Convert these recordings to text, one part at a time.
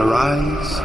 Arise.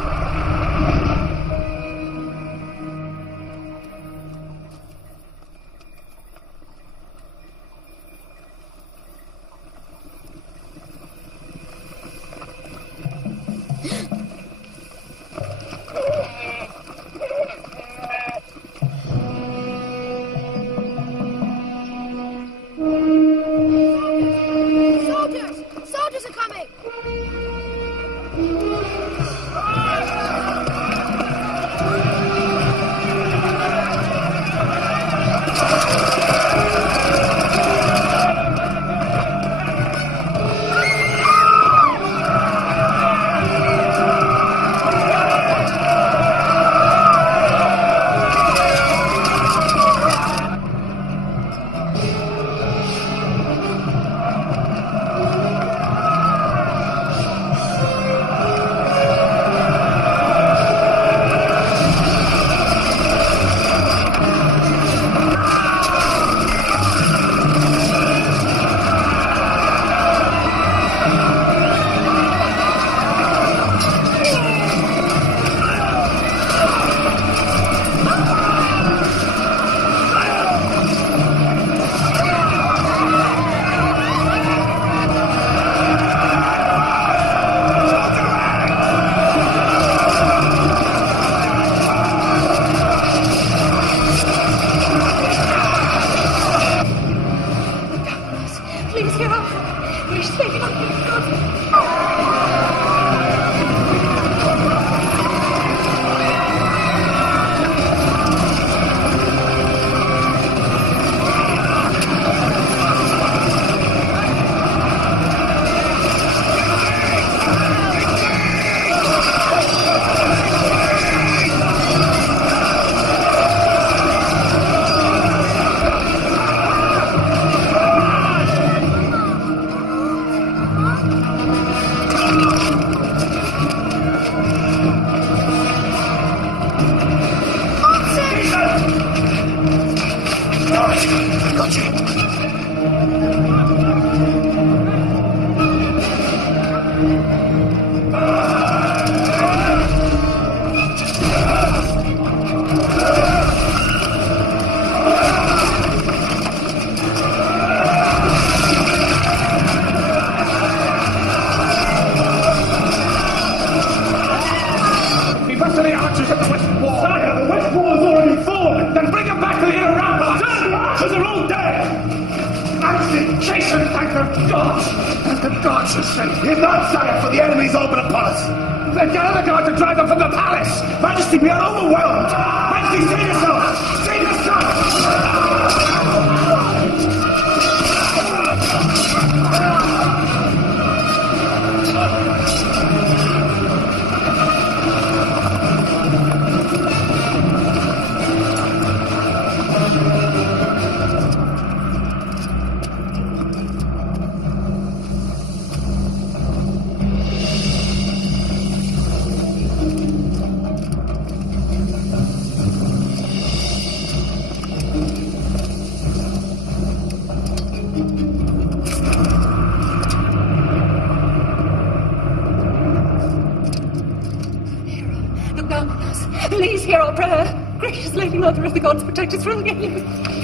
Protect us from getting.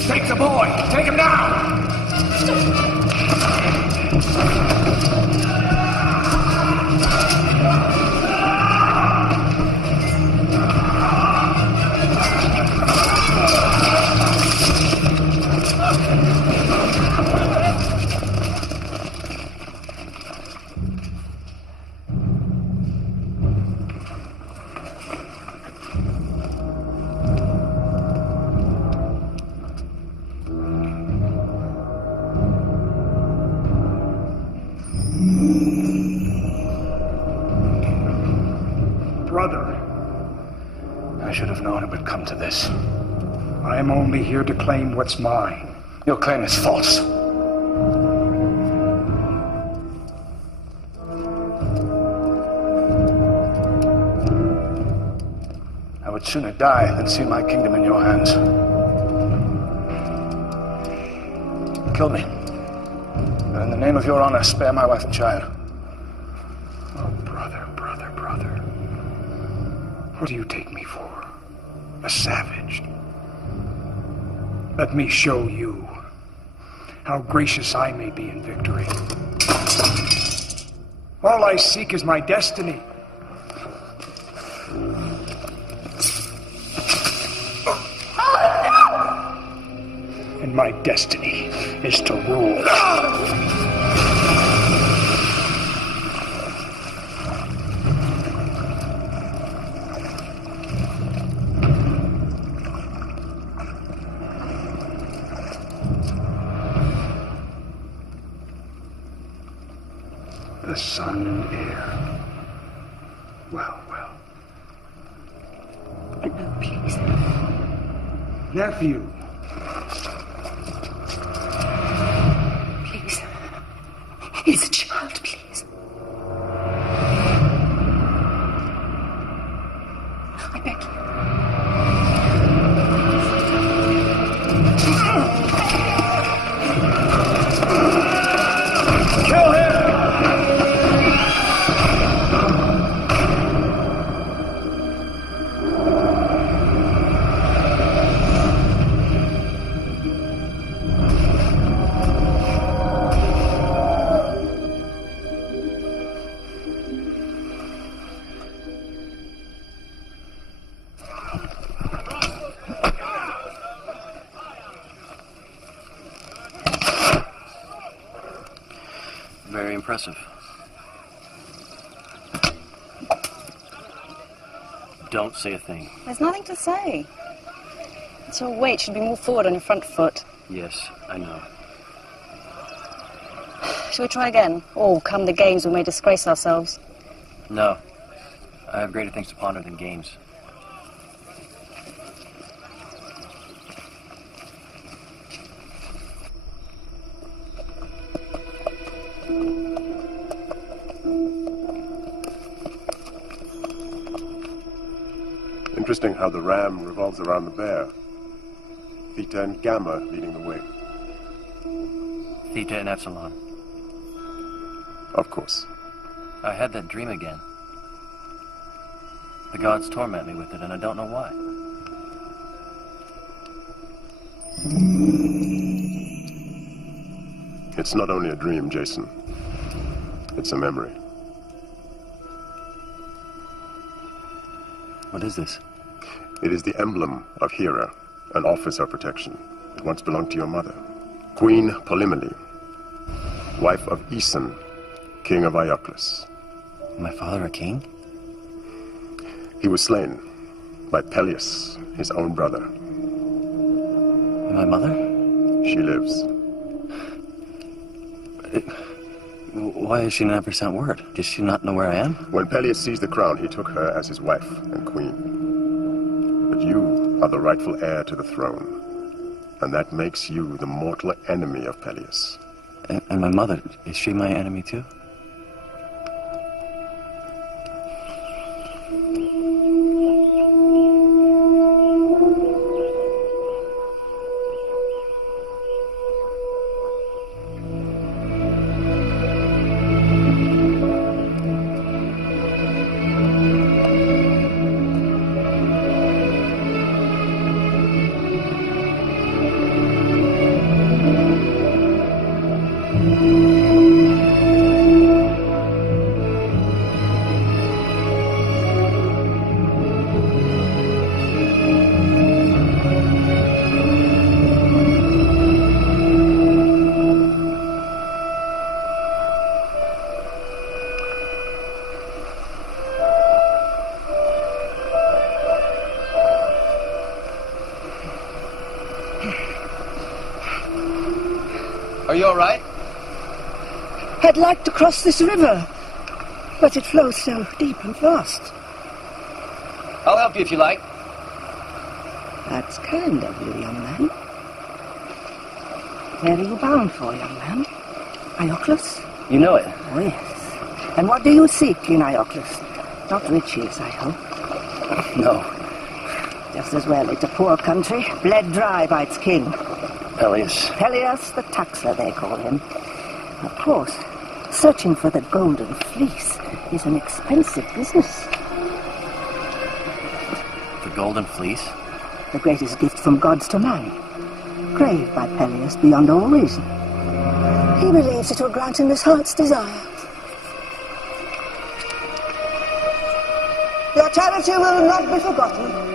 Take the boy! Take him down! To this. I am only here to claim what's mine. Your claim is false. I would sooner die than see my kingdom in your hands. Kill me. But in the name of your honor, spare my wife and child. Oh, brother, brother, brother. What do you take me for? A savage? Let me show you how gracious I may be in victory. All I seek is my destiny. And my destiny is to rule. The sun and air. Well, well. No, please. Nephew. Please. It's a child, please. I beg you. Kill him! Very impressive. Don't say a thing. There's nothing to say. It's your weight should be more forward on your front foot. Yes, I know. Shall we try again? Or come the games we may disgrace ourselves? No. I have greater things to ponder than games. Interesting how the ram revolves around the bear. Theta and Gamma leading the way. Theta and Epsilon. Of course. I had that dream again. The gods torment me with it, and I don't know why. It's not only a dream, Jason. It's a memory. What is this? It is the emblem of Hera, an officer protection. It once belonged to your mother, Queen Polymele, wife of Aeson, king of Ioclus. My father a king? He was slain by Peleus, his own brother. And my mother? She lives. Why has she never sent word? Does she not know where I am? When Peleus seized the crown, he took her as his wife and queen. But you are the rightful heir to the throne, and that makes you the mortal enemy of Peleus. And my mother, is she my enemy too? Are you all right? I'd like to cross this river, but it flows so deep and fast. I'll help you if you like. That's kind of you, young man. Where are you bound for, young man? Ioclus? You know it. Oh, yes. And what do you seek in Ioclus? Not riches, I hope. No. Just as well. It's a poor country, bled dry by its king. Peleus. Peleus the Taxer, they call him. Of course, searching for the golden fleece is an expensive business. Golden Fleece? The greatest gift from gods to man, craved by Peleus beyond all reason. He believes it will grant him his heart's desire. Your charity will not be forgotten.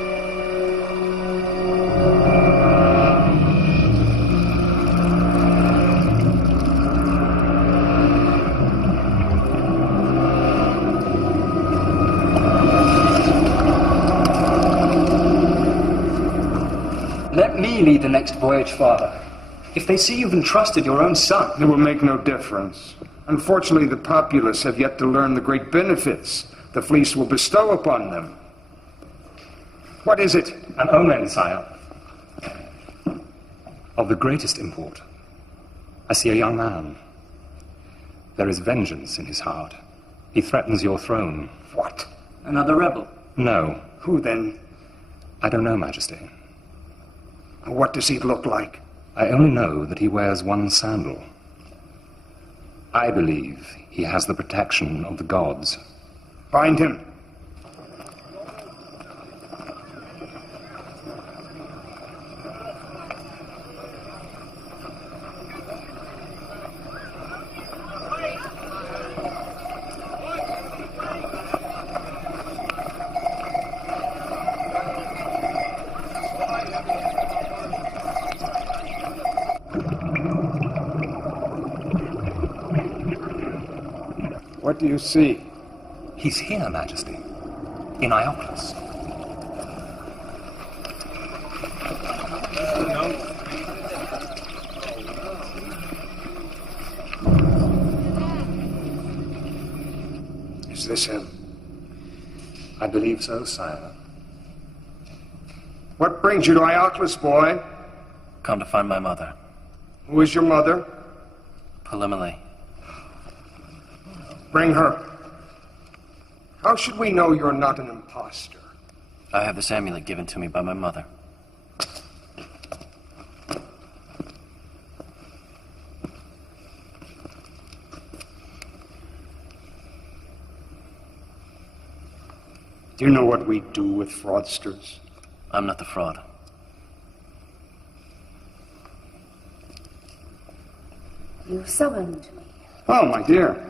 Let me lead the next voyage, Father. If they see you've entrusted your own son... It will make no difference. Unfortunately, the populace have yet to learn the great benefits the fleece will bestow upon them. What is it? An omen, sire. Of the greatest import. I see a young man. There is vengeance in his heart. He threatens your throne. What? Another rebel? No. Who then? I don't know, Majesty. What does he look like? I only know that he wears one sandal. I believe he has the protection of the gods. Find him. What do you see? He's here, Majesty. In Ioclus. Is this him? I believe so, sire. What brings you to Ioclus, boy? Come to find my mother, Who is your mother? Polymele. Bring her. How should we know you're not an impostor? I have this amulet given to me by my mother. Do you know what we do with fraudsters? I'm not the fraud. You summoned me. Oh, my dear.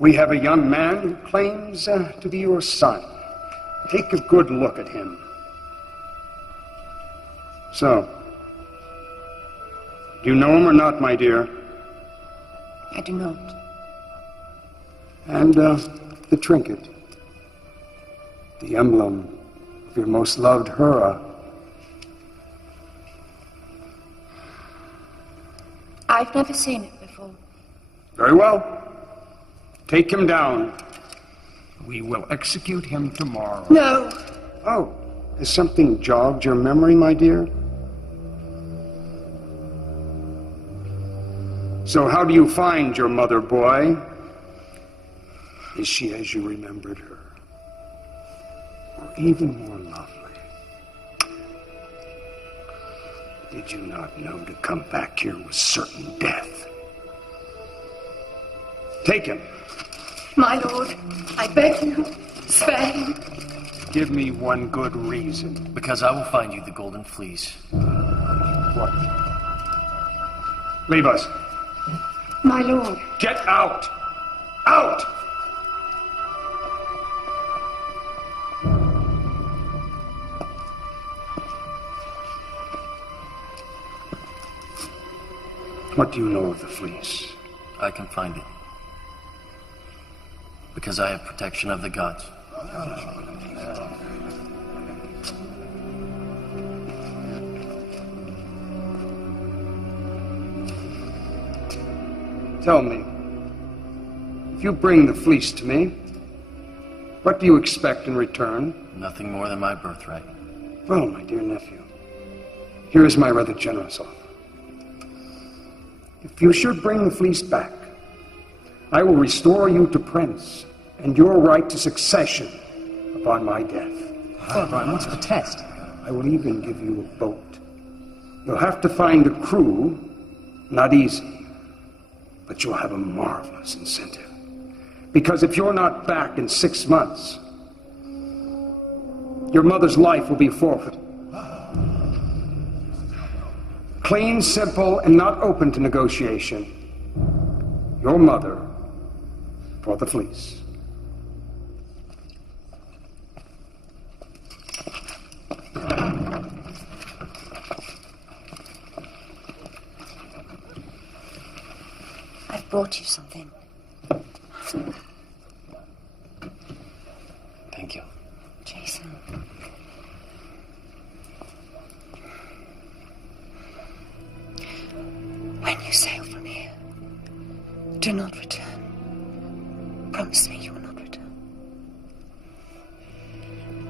We have a young man who claims to be your son. Take a good look at him. So, do you know him or not, my dear? I do not. And the trinket. The emblem of your most loved Hᴅ. I've never seen it before. Very well. Take him down. We will execute him tomorrow. No. Oh, has something jogged your memory, my dear? So how do you find your mother, boy? Is she as you remembered her? Or even more lovely? Did you not know to come back here was certain death? Take him. My lord, I beg you, spare him. Give me one good reason. Because I will find you the Golden Fleece. What? Leave us. My lord. Get out! Out! What do you know of the fleece? I can find it. Because I have protection of the gods. Tell me, if you bring the fleece to me, what do you expect in return? Nothing more than my birthright. Well, my dear nephew, here is my rather generous offer. If you should bring the fleece back, I will restore you to prince and your right to succession upon my death. Father, I must protest. I will even give you a boat. You'll have to find a crew, not easy, but you'll have a marvelous incentive. Because if you're not back in 6 months, Your mother's life will be forfeit. Clean, simple, and not open to negotiation. Your mother for the fleece. I've brought you something. Thank you. Jason. When you sail from here, do not return. Promise me you will not return.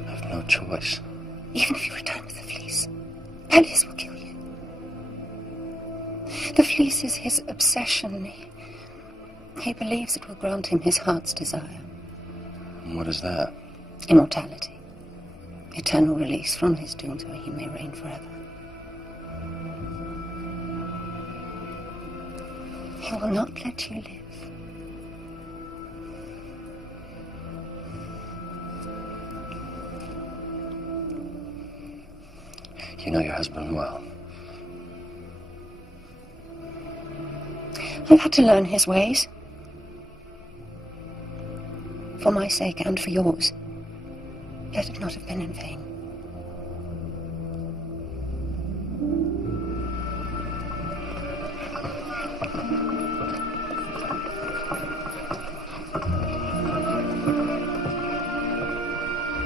I have no choice. Even if you return with the fleece, Peleus will kill you. The fleece is his obsession. He believes it will grant him his heart's desire. And what is that? Immortality. Eternal release from his doom where he may reign forever. He will not let you live. You know your husband well. I've had to learn his ways. For my sake and for yours. Let it not have been in vain.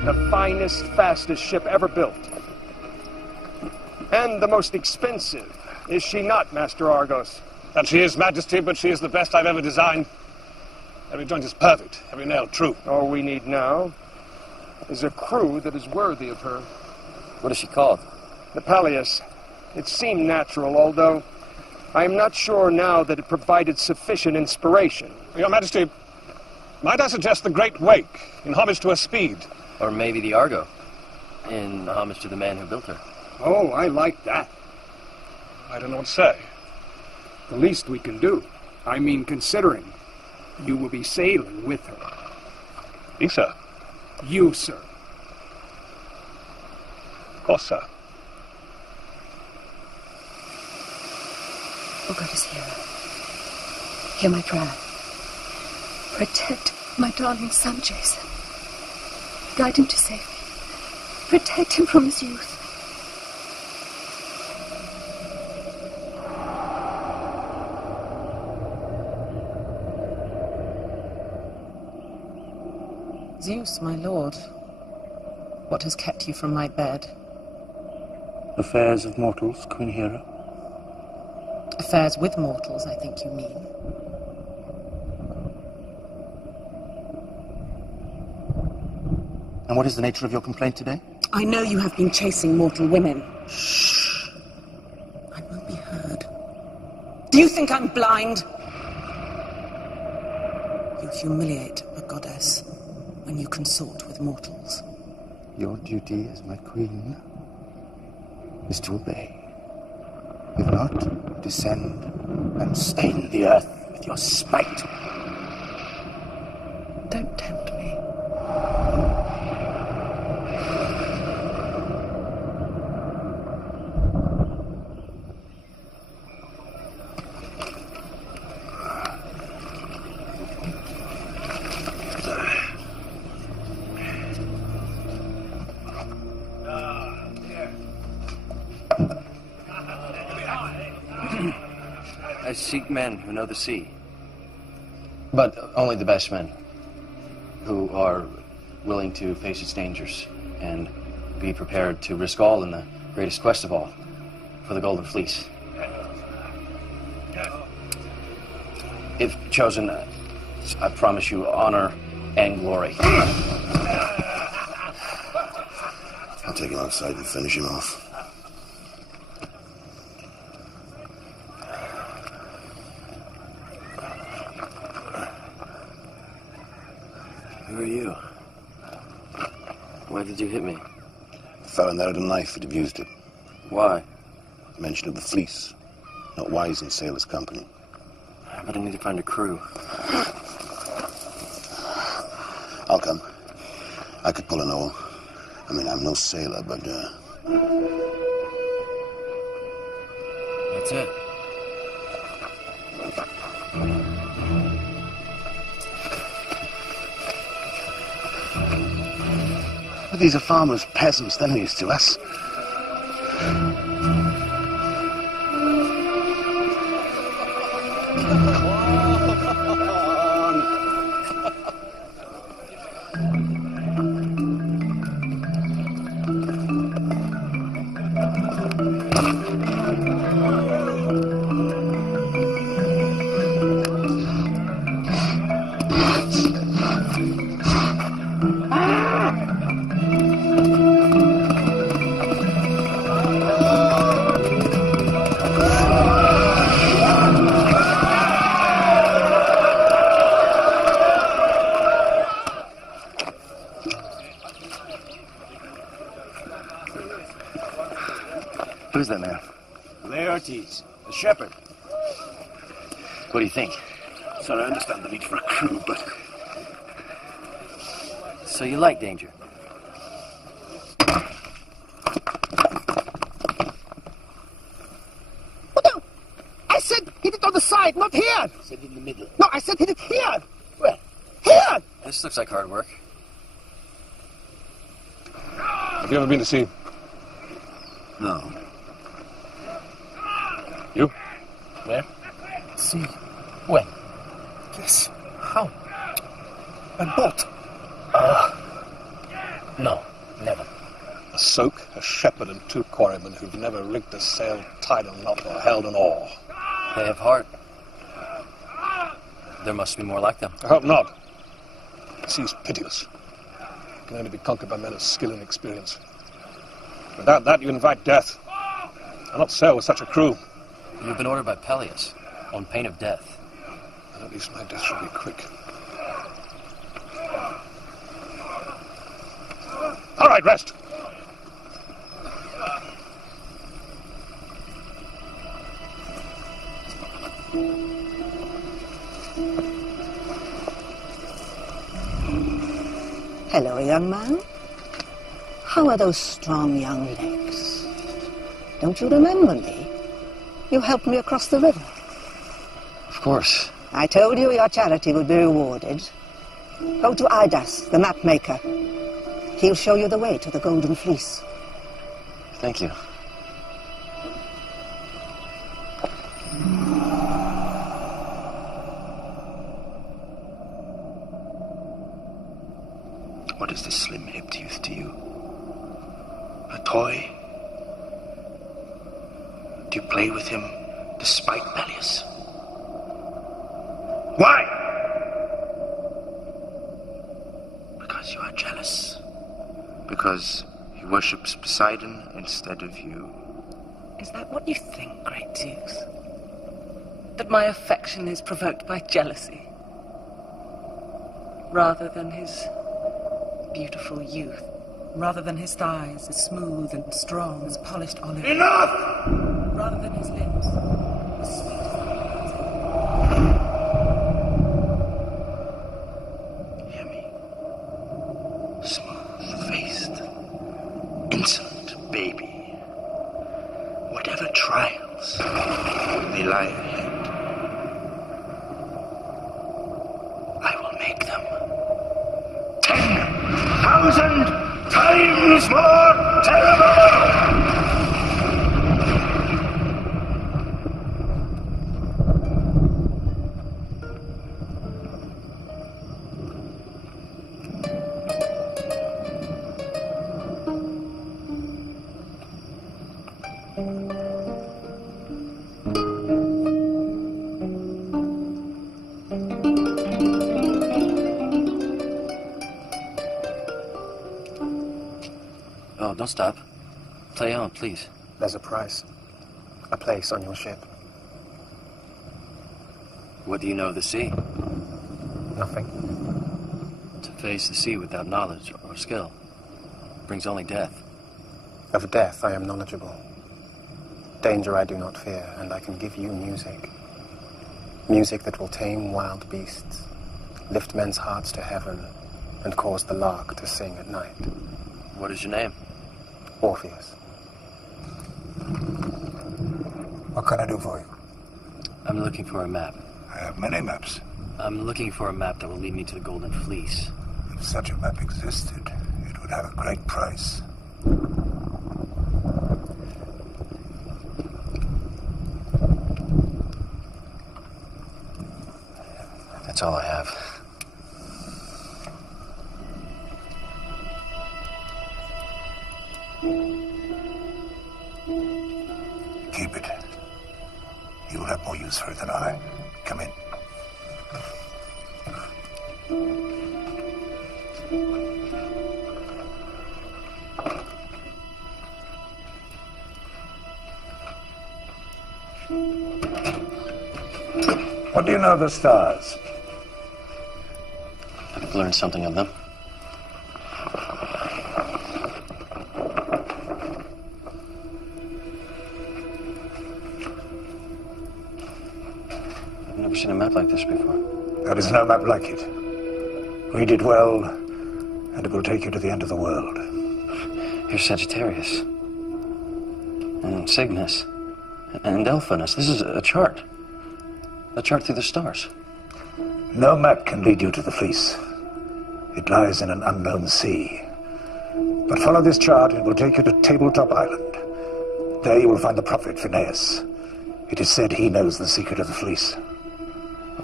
The finest, fastest ship ever built. And the most expensive. Is she not, Master Argos? That she is, Majesty, but she is the best I've ever designed. Every joint is perfect, every nail true. All we need now is a crew that is worthy of her. What is she called? The Peleus. It seemed natural, although I am not sure now that it provided sufficient inspiration. Your Majesty, might I suggest the Great Wake, in homage to her speed? Or maybe the Argo, in homage to the man who built her. Oh, I like that. I don't know what to say. The least we can do. I mean, considering you will be sailing with her. Me, sir? You, sir. Of course, sir. Oh, God is here. Hear my prayer. Protect my darling son, Jason. Guide him to safety. Protect him from his youth. Zeus, my lord, what has kept you from my bed? Affairs of mortals, Queen Hera. Affairs with mortals, I think you mean. And what is the nature of your complaint today? I know you have been chasing mortal women. Shh. I won't be heard. Do you think I'm blind? You humiliate a goddess when you consort with mortals. Your duty as my queen is to obey. If not, descend and stain the earth with your spite. Don't tempt me. I seek men who know the sea. But only the best men, who are willing to face its dangers and be prepared to risk all in the greatest quest of all, for the Golden Fleece. If chosen, I promise you honor and glory. I'll take him outside and finish him off. Who are you? Why did you hit me? Found that out a knife had abused it. Why? Mention of the fleece. Not wise in sailor's company. But I need to find a crew. I'll come. I could pull an oar. I mean, I'm no sailor, but, That's it. But these are farmers, peasants, they're news to us. Who's that man? Laertes, a shepherd. What do you think? Sir, I understand the need for a crew, but... So you like danger? Oh, no! I said hit it on the side, not here! I said in the middle. No, I said hit it here! Where? Here! This looks like hard work. Have you ever been to sea? No. You? Where? See. When? Yes. How? By boat? No, never. A soak, a shepherd, and 2 quarrymen who've never rigged a sail, tied a knot, or held an oar. They have heart. There must be more like them. I hope not. The sea's pitiless. It can only be conquered by men of skill and experience. Without that, you invite death. I'll not sail with such a crew. You've been ordered by Peleus, on pain of death. And at least my death shall be quick. All right, rest. Hello, young man. How are those strong young legs? Don't you remember me? You helped me across the river. Of course. I told you your charity would be rewarded. Go to Idas, the map maker. He'll show you the way to the Golden Fleece. Thank you. What is this slim-hipped youth to you? A toy? Do you play with him despite Peleus? Why? Because you are jealous. Because he worships Poseidon instead of you. Is that what you think, great Zeus? That my affection is provoked by jealousy? Rather than his beautiful youth? Rather than his thighs as smooth and strong as polished olive? Enough! Rather than his lips as sweet as the Hear me. Smooth-faced, insolent baby. Whatever trials may lie ahead, I will make them 10,000 times more terrible! Oh, don't stop. Play on, please. There's a price. A place on your ship. What do you know of the sea? Nothing. To face the sea without knowledge or skill brings only death. Of death I am knowledgeable. Danger I do not fear, and I can give you music. Music that will tame wild beasts, lift men's hearts to heaven, and cause the lark to sing at night. What is your name? Orpheus. What can I do for you? I'm looking for a map. I have many maps. I'm looking for a map that will lead me to the Golden Fleece. If such a map existed, it would have a great price. That's all I have. Keep it. You will have more use for it than I. Come in. What do you know of the stars? I've learned something of them. I've never seen a map like this before. There is no map like it. Read it well, and it will take you to the end of the world. Here's Sagittarius. And Cygnus. And Delphinus. This is a chart. A chart through the stars. No map can lead you to the fleece. It lies in an unknown sea. But follow this chart and it will take you to Tabletop Island. There you will find the prophet Phineas. It is said he knows the secret of the fleece.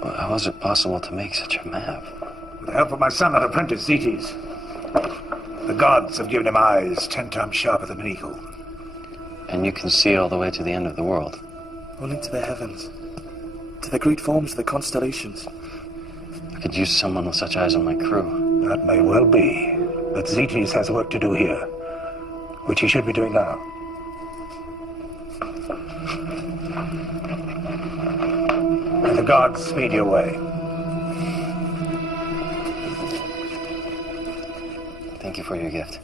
Well, how is it possible to make such a map? With the help of my son and apprentice Zetes. The gods have given him eyes 10 times sharper than an eagle. And you can see all the way to the end of the world. Only to the heavens. To the great forms of the constellations. I could use someone with such eyes on my crew. That may well be. But Zetes has work to do here. Which he should be doing now. May the gods speed your way. Thank you for your gift.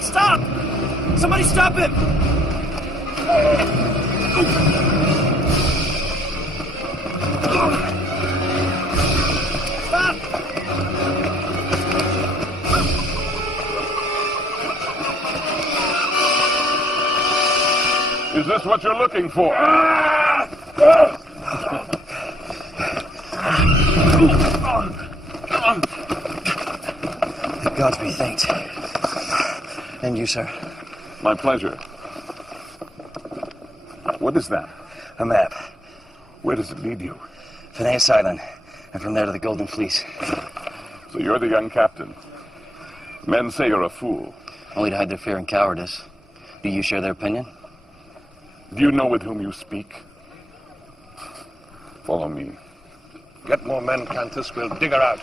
Stop! Somebody stop him! Stop! Is this what you're looking for? The gods be thanked. And you, sir. My pleasure. What is that? A map. Where does it lead you? Phineas Island, and from there to the Golden Fleece. So you're the young captain. Men say you're a fool. Only to hide their fear and cowardice. Do you share their opinion? Do you know with whom you speak? Follow me. Get more men, Cantus. We'll dig her out.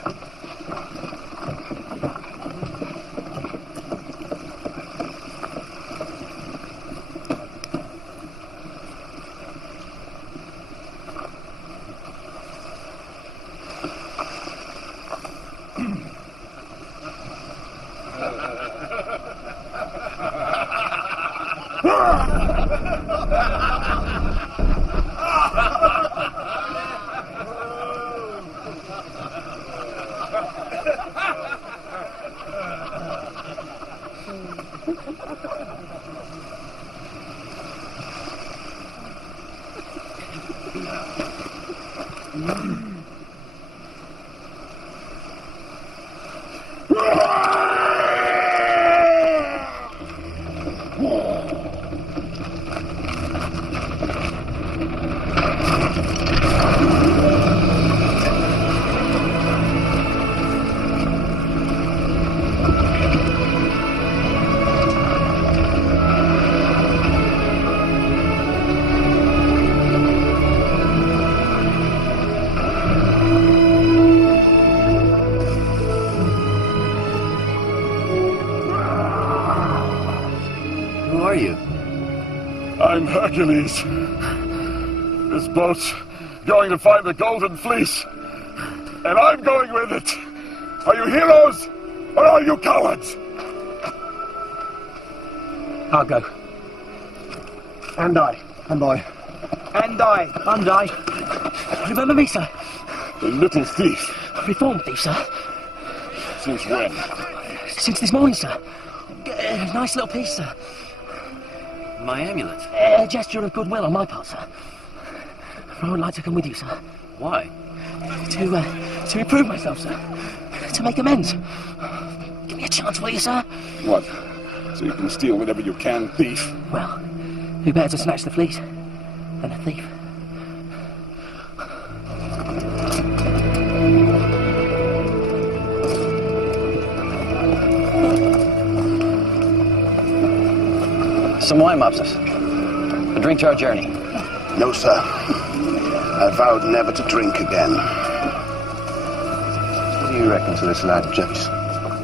I'm Hercules. This boat's going to find the Golden Fleece, and I'm going with it. Are you heroes, or are you cowards? I'll go. And I. And I. And I. And I. Remember me, sir? The little thief. Reformed thief, sir. Since when? Since this morning, sir. Nice little piece, sir. My amulet. A gesture of goodwill on my part, sir. I would like to come with you, sir. Why? To improve myself, sir. To make amends. Give me a chance, will you, sir? What? So you can steal whatever you can, thief? Well, who better to snatch the fleece than a thief? Some wine, Mopsus. A drink to our journey. No, sir. I vowed never to drink again. What do you reckon to this lad, Jace?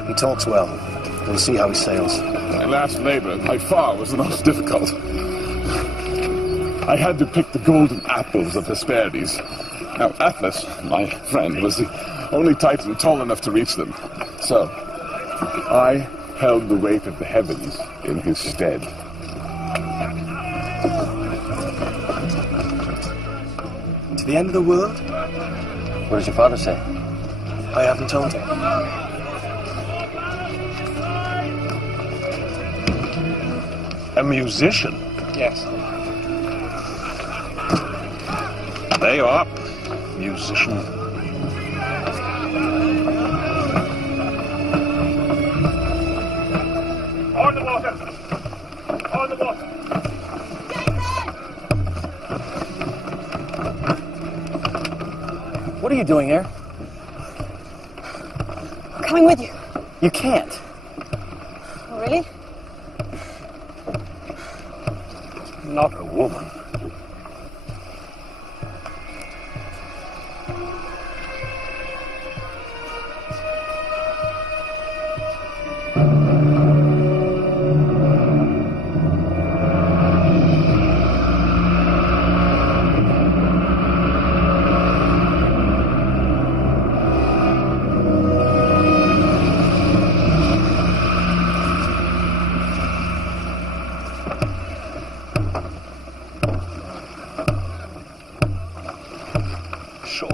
He talks well. We'll see how he sails. My last labor by far was the most difficult. I had to pick the golden apples of Hesperides. Now, Atlas, my friend, was the only Titan tall enough to reach them. So, I held the weight of the heavens in his stead. To the end of the world? What does your father say? I haven't told him. A musician? Yes. There you are. Musician. On the water! On the water! What are you doing here? I'm coming with you. You can't. Oh, really? Not a woman.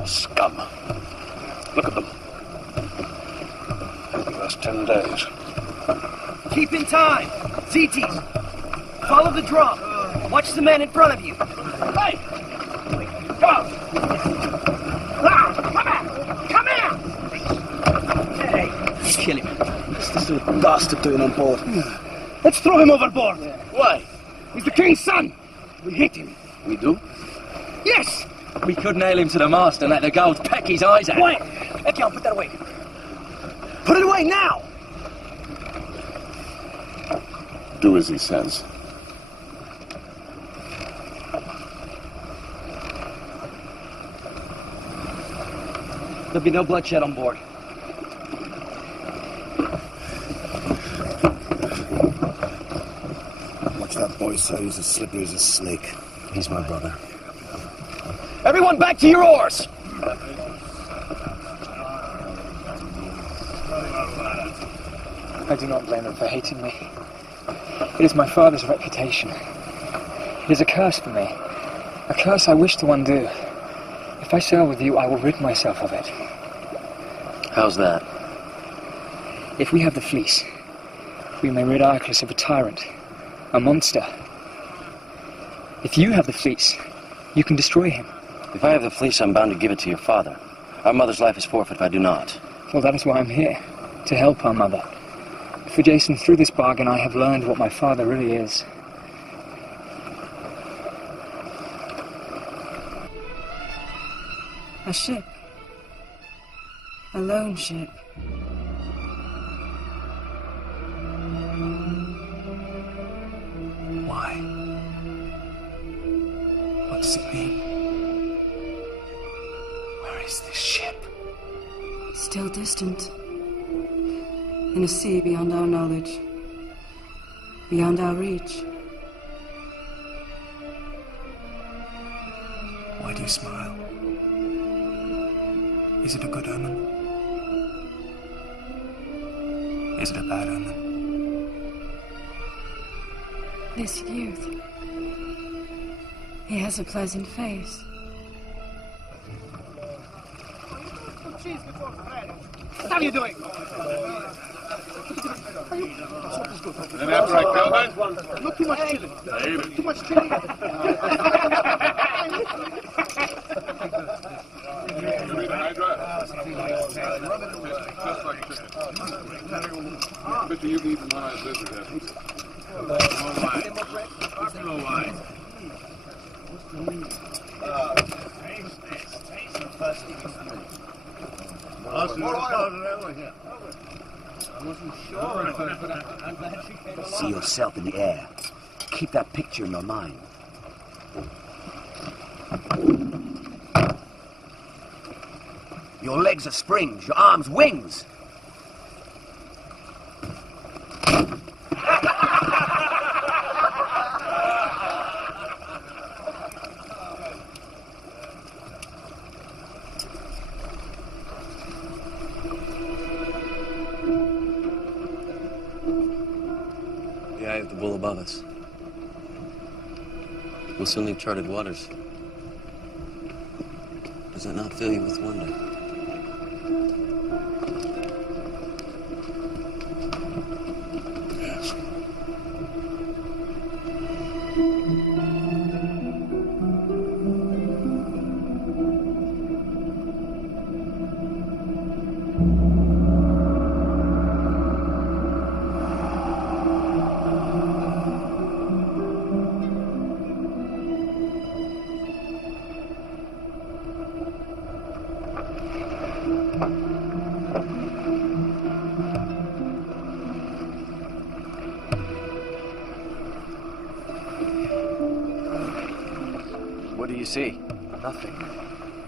Scum. Look at them. The last 10 days. Keep in time. ZTs. Follow the drum. Watch the man in front of you. Hey! Come! Come here! Hey! Kill him. What's this little bastard doing on board? Let's throw him overboard. Why? He's the king's son. We hate him. We do? Yes! We could nail him to the mast and let the gulls peck his eyes out. Quiet! Ekion, put that away. Put it away now! Do as he says. There'll be no bloodshed on board. Watch that boy, sir. He's as slippery as a snake. He's my brother. Everyone back to your oars! I do not blame them for hating me. It is my father's reputation. It is a curse for me. A curse I wish to undo. If I sail with you, I will rid myself of it. How's that? If we have the fleece, we may rid Arcus of a tyrant, a monster. If you have the fleece, you can destroy him. If I have the fleece, I'm bound to give it to your father. Our mother's life is forfeit if I do not. Well, that is why I'm here, to help our mother. For Jason, through this bargain, I have learned what my father really is. A ship. A lone ship. Why? What does it mean? Where is this ship? Still distant. In a sea beyond our knowledge. Beyond our reach. Why do you smile? Is it a good omen? Is it a bad omen? This youth. He has a pleasant face. What are you doing? And after I kill it? Not too much chili. Too much chili. Bet you can eat them high as this again. No wine. See yourself in the air. Keep that picture in your mind. Your legs are springs, your arms wings. The eye of the bull above us. We'll soon leave charted waters. Does that not fill you with wonder? Yes. What do you see? Nothing.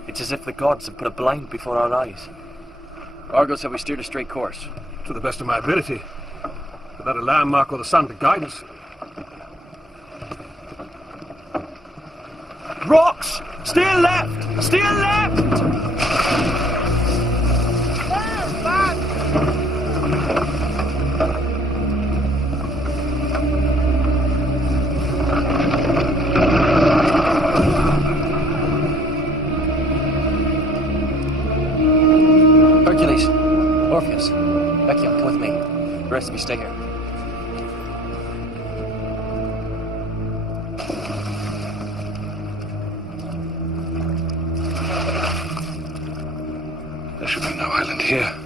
It's as if the gods have put a blind before our eyes. Argo said we steered a straight course. To the best of my ability. Without a landmark or the sun to guide us. Rocks! Steer left! Steer left! Hercules, Orpheus, Ecchion, come with me. The rest of you stay here. There should be no island here.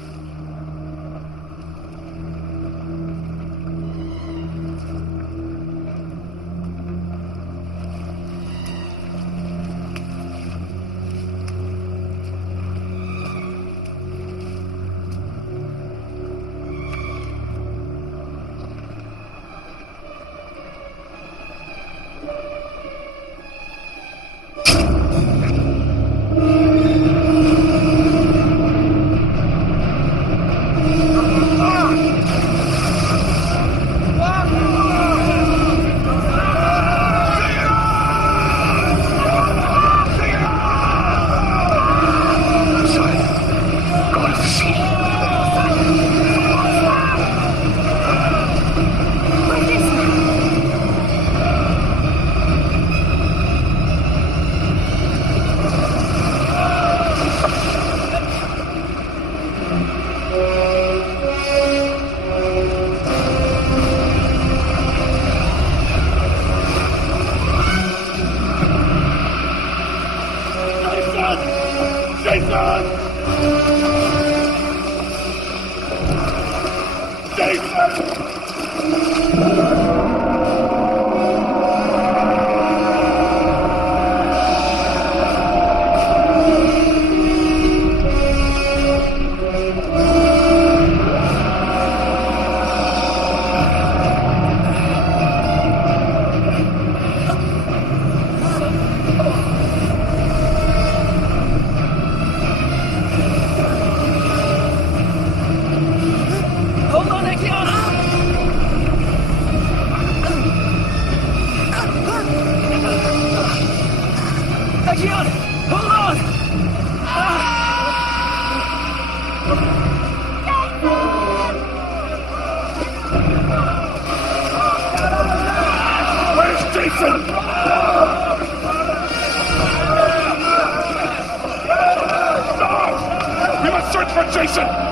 Jason!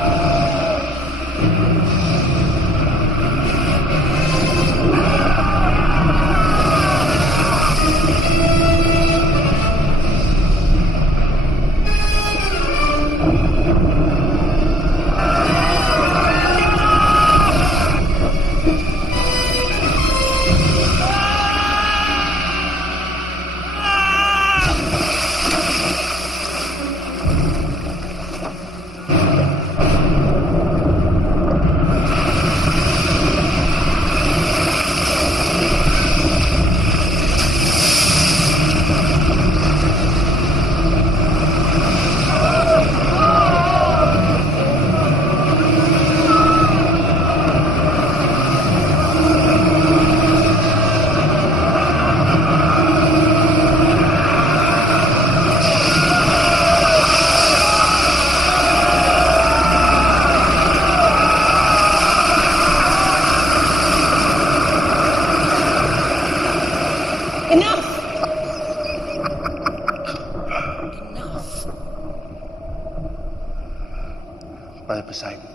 Brother Poseidon.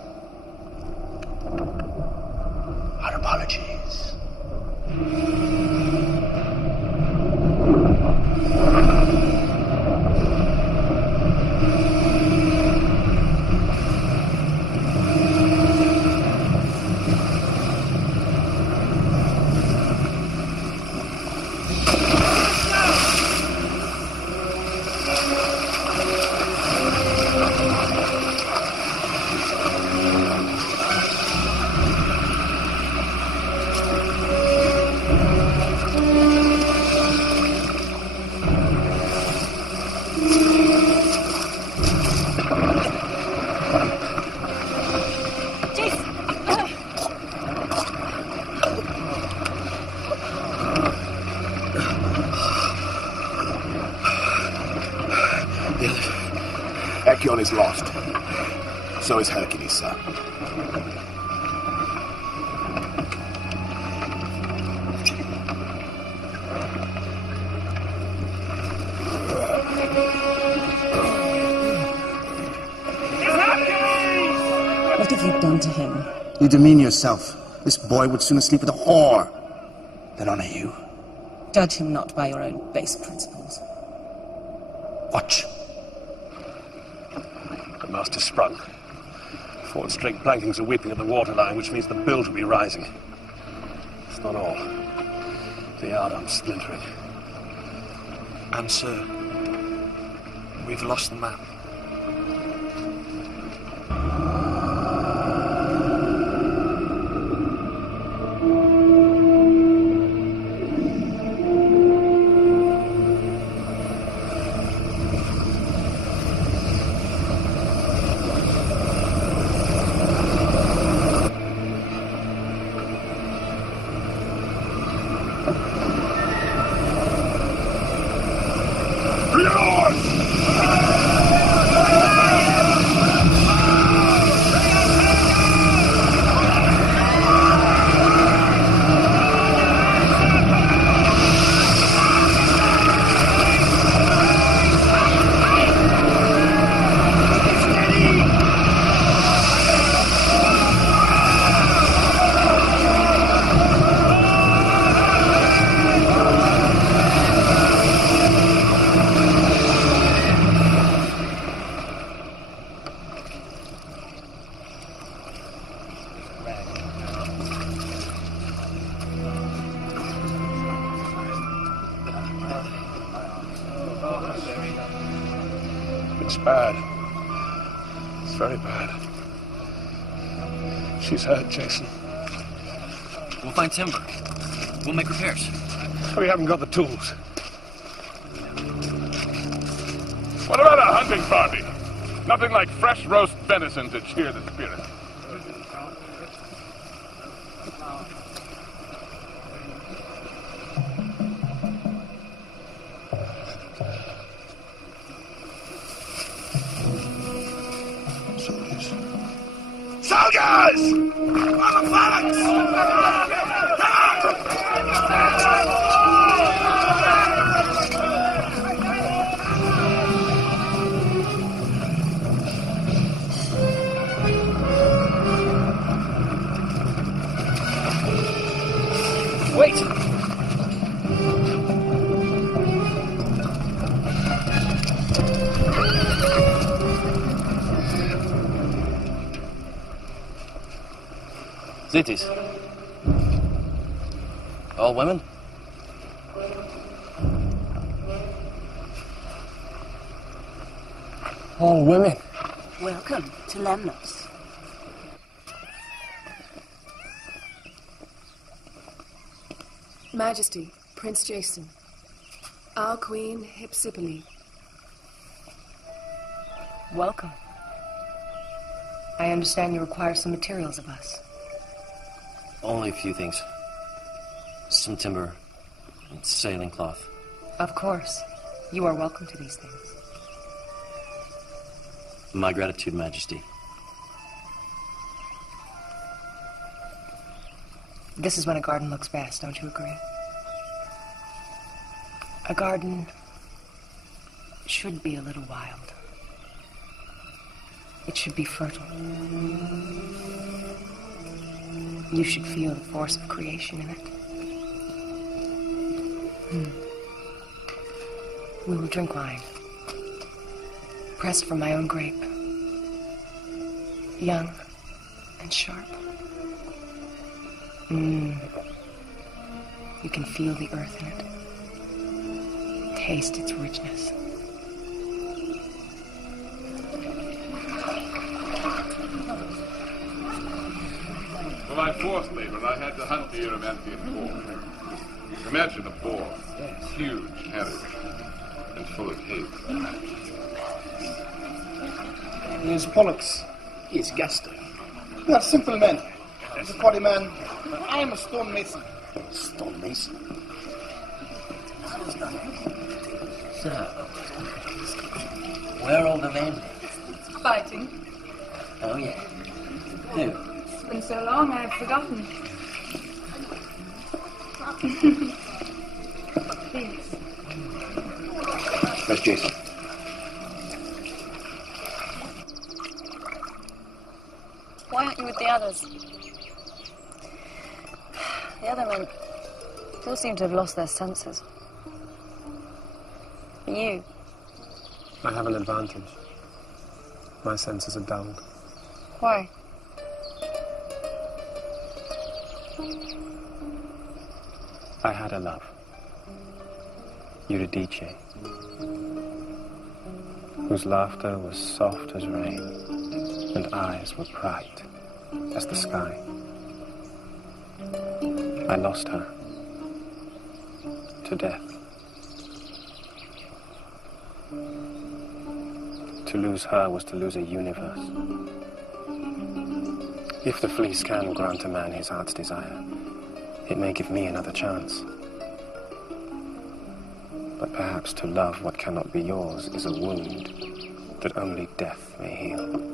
Our apologies. Hector is lost. So is Hercules, sir. What have you done to him? You demean yourself. This boy would sooner sleep with a whore than honor you. Judge him not by your own base principles. Watch. The mast is sprung. Forward straight plankings are weeping at the waterline, which means the bilge will be rising. It's not all. The yardarm's splintering. And, sir, we've lost the map. It's bad. It's very bad. She's hurt, Jason. We'll find timber. We'll make repairs. We haven't got the tools. What about a hunting party? Nothing like fresh roast venison to cheer the spirit. Soldiers! On the phalanx! Cities. All women? All women. Welcome to Lemnos. Majesty, Prince Jason. Our Queen Hᴅ. Welcome. I understand you require some materials of us. Only a few things. Some timber and sailing cloth. Of course. You are welcome to these things. My gratitude, Majesty. This is when a garden looks best, don't you agree? A garden should be a little wild. It should be fertile. You should feel the force of creation in it. We will drink wine, pressed from my own grape, young and sharp. You can feel the earth in it. Taste its richness. For my fourth labor, I had to hunt the Erevantian boar. Imagine a boar, huge, hairy, and full of hate. He is Pollux. He is Gaster. We are simple men. As a body man, I am a stonemason. Stonemason? So, where are all the men? Fighting. Oh, yeah. Who? It's been so long, I've forgotten. Please. Where's Jason? Why aren't you with the others? The other men still seem to have lost their senses. But you? I have an advantage. My senses are dulled. Why? I had a love. Eurydice, whose laughter was soft as rain, and eyes were bright as the sky. I lost her to death. To lose her was to lose a universe. If the fleece can grant a man his heart's desire, it may give me another chance. But perhaps to love what cannot be yours is a wound that only death may heal.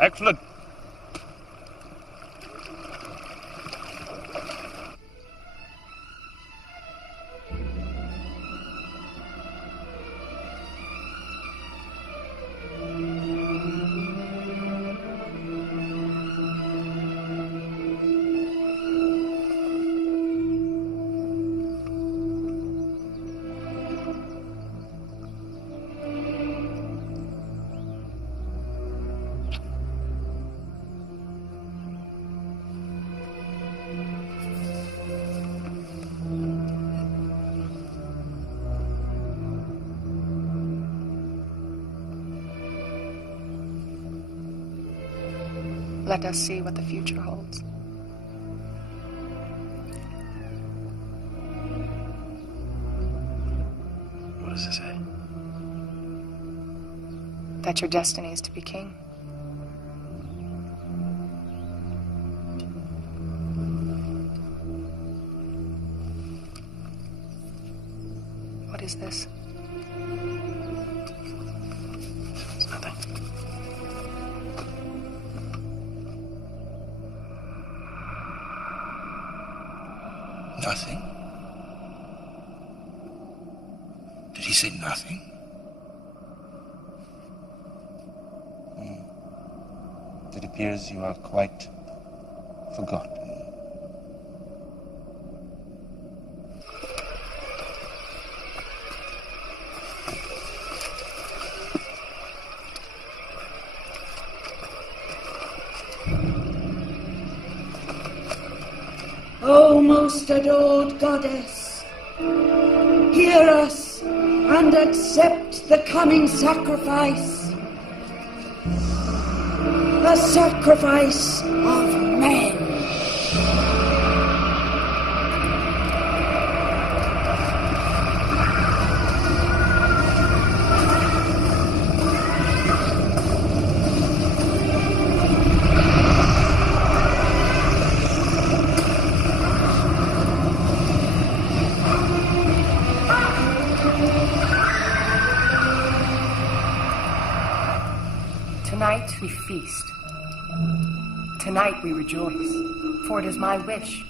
Excellent. Let us see what the future holds. What does it say? That your destiny is to be king. What is this? It's nothing. Nothing? Did he say nothing? It appears you are quite forgotten. O most adored goddess, hear us and accept the coming sacrifice. The sacrifice of men. Tonight we feast. Tonight we rejoice, for it is my wish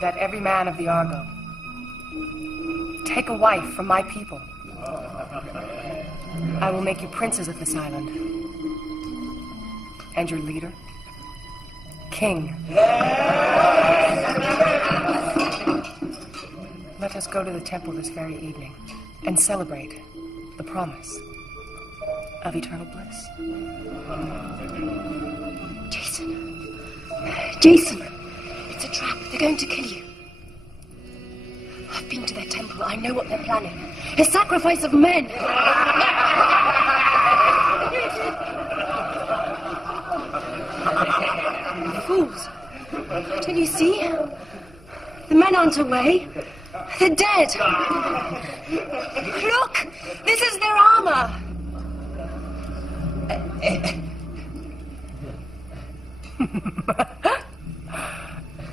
that every man of the Argo take a wife from my people. I will make you princes of this island. And your leader, king. Let us go to the temple this very evening and celebrate the promise of eternal bliss. Jason, it's a trap. They're going to kill you. I've been to their temple. I know what they're planning. A sacrifice of men. Fools. Don't you see? The men aren't away. They're dead. Look! This is their armor.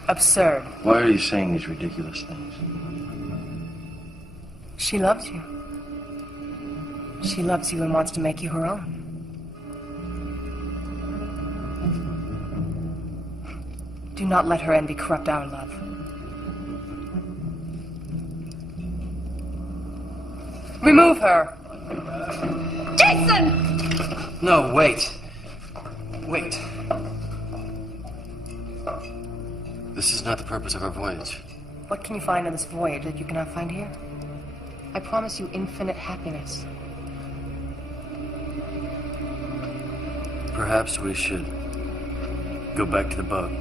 Absurd. Why are you saying these ridiculous things? She loves you. She loves you and wants to make you her own. Do not let her envy corrupt our love. Remove her! Jason! No, wait. Wait. This is not the purpose of our voyage. What can you find on this voyage that you cannot find here? I promise you infinite happiness. Perhaps we should go back to the boat.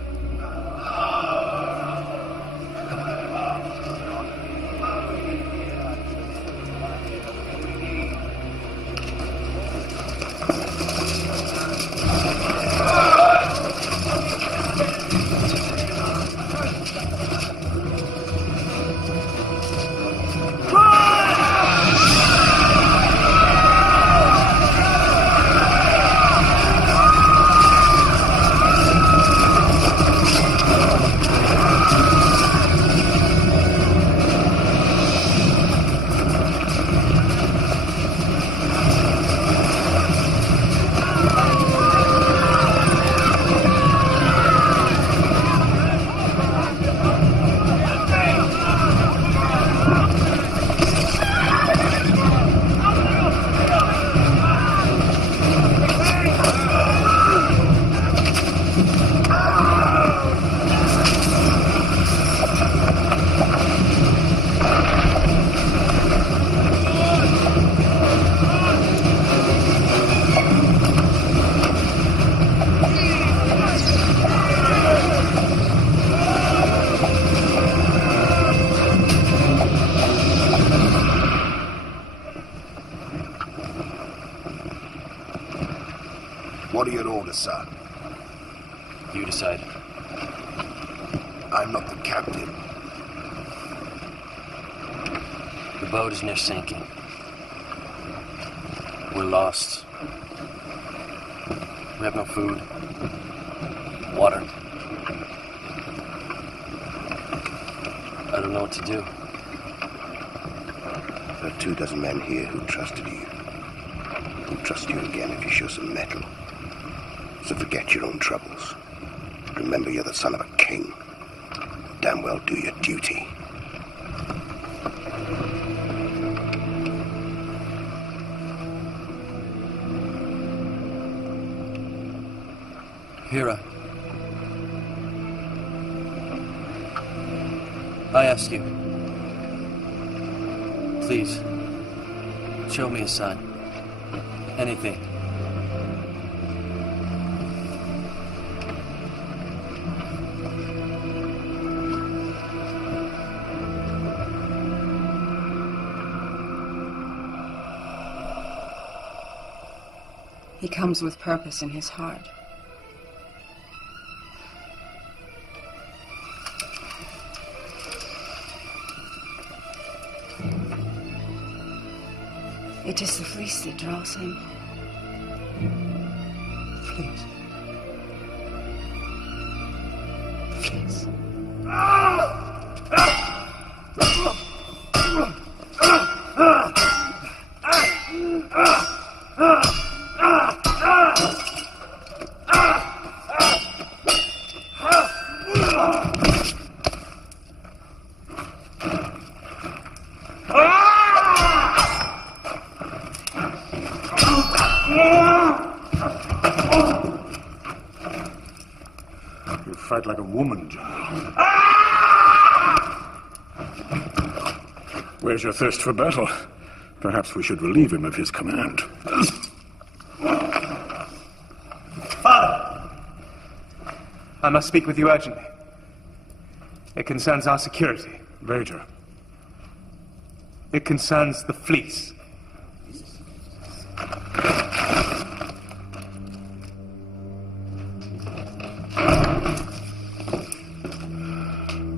What are your orders, sir? You decide. I'm not the captain. The boat is near sinking. We're lost. We have no food, water. I don't know what to do. There are 24 men here who trusted you. Who'll trust you again if you show some mettle. So forget your own troubles. Remember you're the son of a king. Die damn well do your duty. Hᴅ, I ask you, please, show me a sign. Anything. He comes with purpose in his heart. It is the fleece that draws him. Fleece. Fleece. You fight like a woman, General. Where's your thirst for battle? Perhaps we should relieve him of his command. Father! I must speak with you urgently. It concerns our security. Later. It concerns the fleece.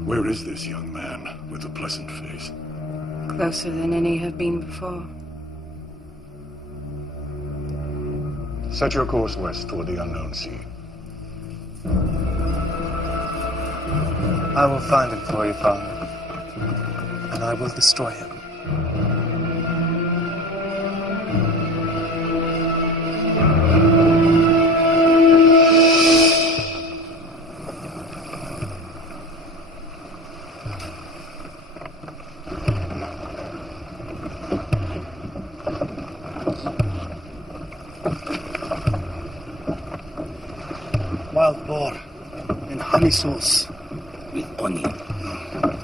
Where is this young man with the pleasant face? Closer than any have been before. Set your course west toward the unknown sea. I will find him for you, Father. And I will destroy him. Wild boar and honey sauce. With onion.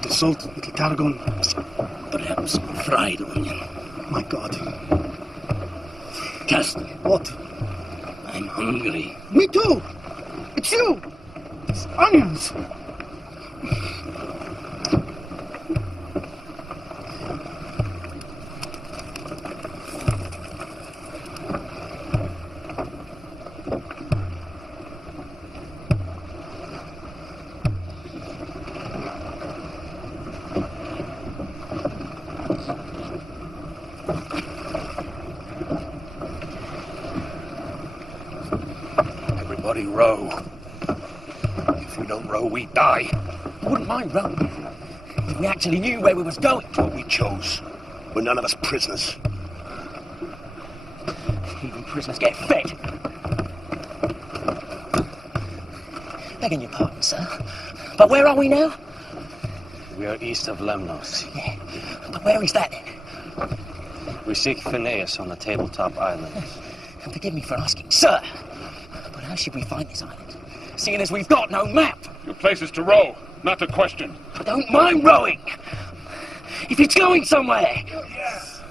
The salt, little tarragon. Perhaps fried onion. My God. Castor. What? I'm hungry. Me too. It's you. It's onions. Everybody row. If we don't row, we die. I wouldn't mind rowing if we actually knew where we was going. It's what we chose. We're none of us prisoners. Even prisoners get fed. Begging your pardon, sir. But where are we now? We are east of Lemnos. Yeah. But where is that then? We seek Phineas on the tabletop island. And forgive me for asking, sir. But how should we find this island? Seeing as we've got no map. Your place is to row, not to question. I don't mind rowing. If it's going somewhere. Yes.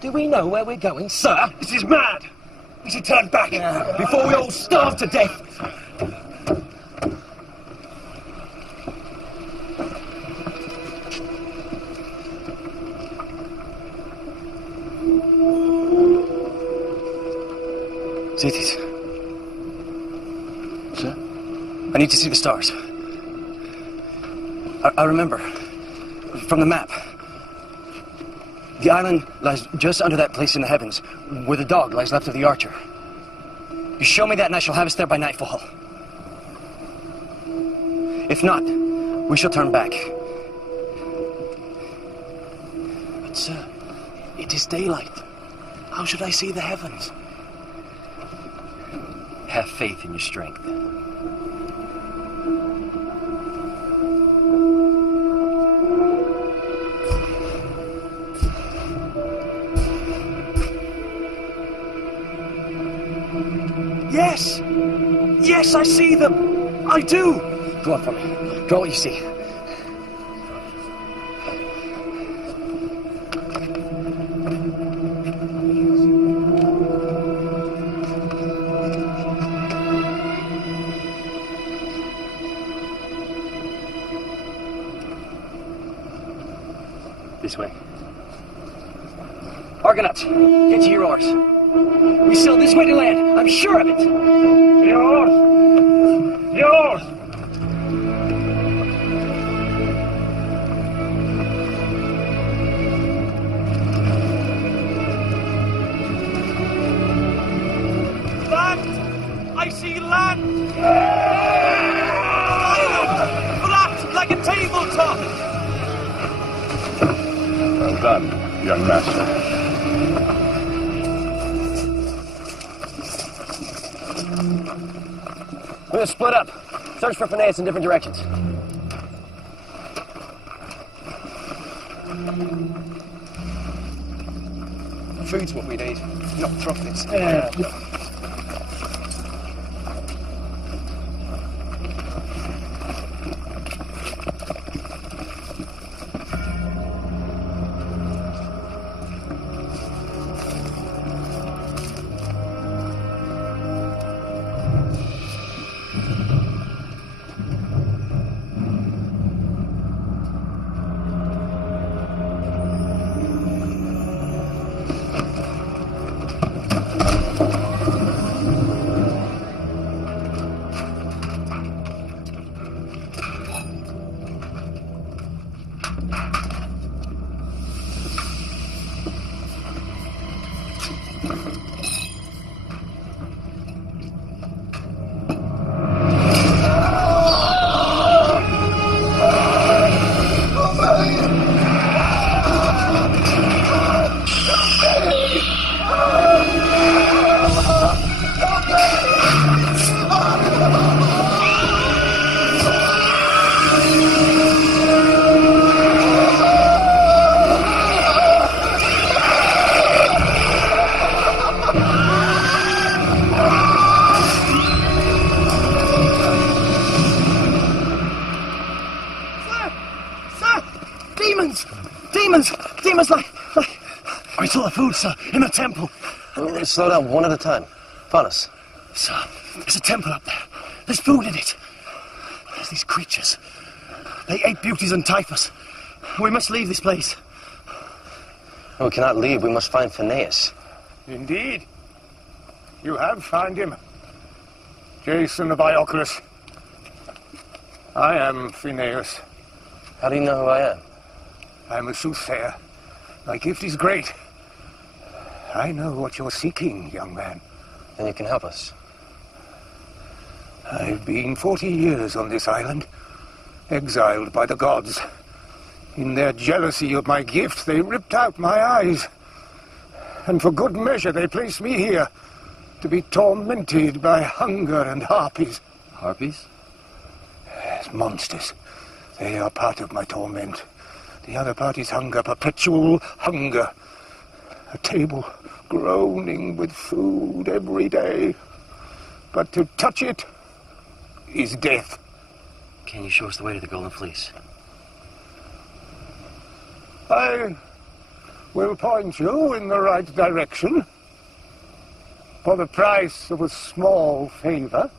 Do we know where we're going, sir? This is mad. We should turn back. Before we all starve to death. Zetes. Sir? I need to see the stars. I remember. From the map. The island lies just under that place in the heavens, where the dog lies left of the archer. You show me that and I shall have us there by nightfall. If not, we shall turn back. But sir, it is daylight. How should I see the heavens? Have faith in your strength. Yes! Yes, I see them! I do! Go on for me. Draw what you see. This way. Argonauts, get to your oars. We sail this way to land. I'm sure of it. Your oars! Your oars! Land! I see land! Flat like a tabletop! Well done, young master. We're gonna split up. Search for Phineas in different directions. Food's what we need, not profits. Demons like... I saw the food, sir, in the temple. Slow down, one at a time. Faunus. Sir, there's a temple up there. There's food in it. There's these creatures. They ate beauties and typhus. We must leave this place. No, we cannot leave. We must find Phineas. Indeed. You have found him. Jason of Iolcus. I am Phineas. How do you know who I am? I'm a soothsayer. My gift is great. I know what you're seeking, young man. Then you can help us. I've been 40 years on this island, exiled by the gods. In their jealousy of my gift, they ripped out my eyes. And for good measure, they placed me here to be tormented by hunger and harpies. Harpies? Yes, monsters. They are part of my torment. The other part is hunger, perpetual hunger. A table groaning with food every day. But to touch it is death. Can you show us the way to the Golden Fleece? I will point you in the right direction for the price of a small favor.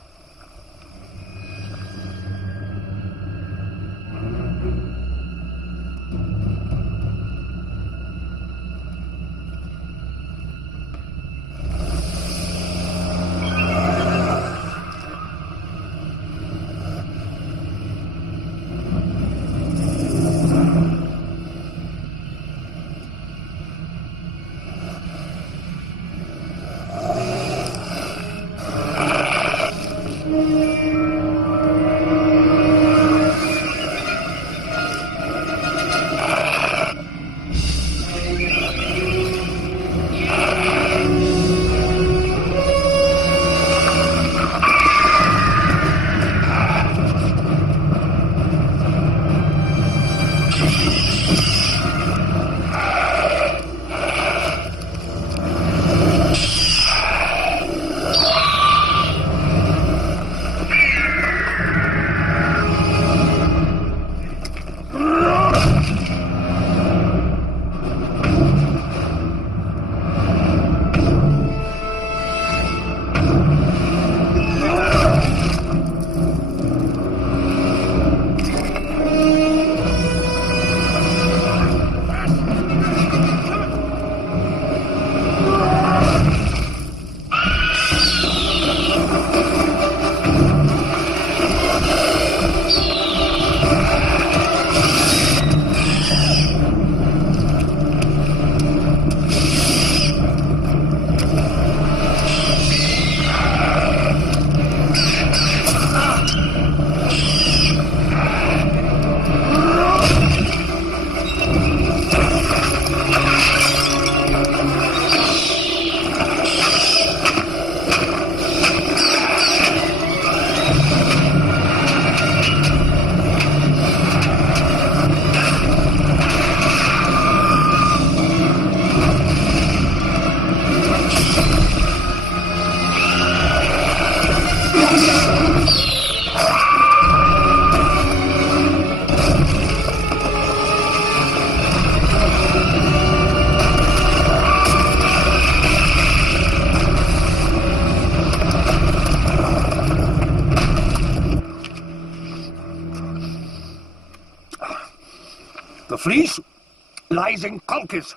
lies in Colchis,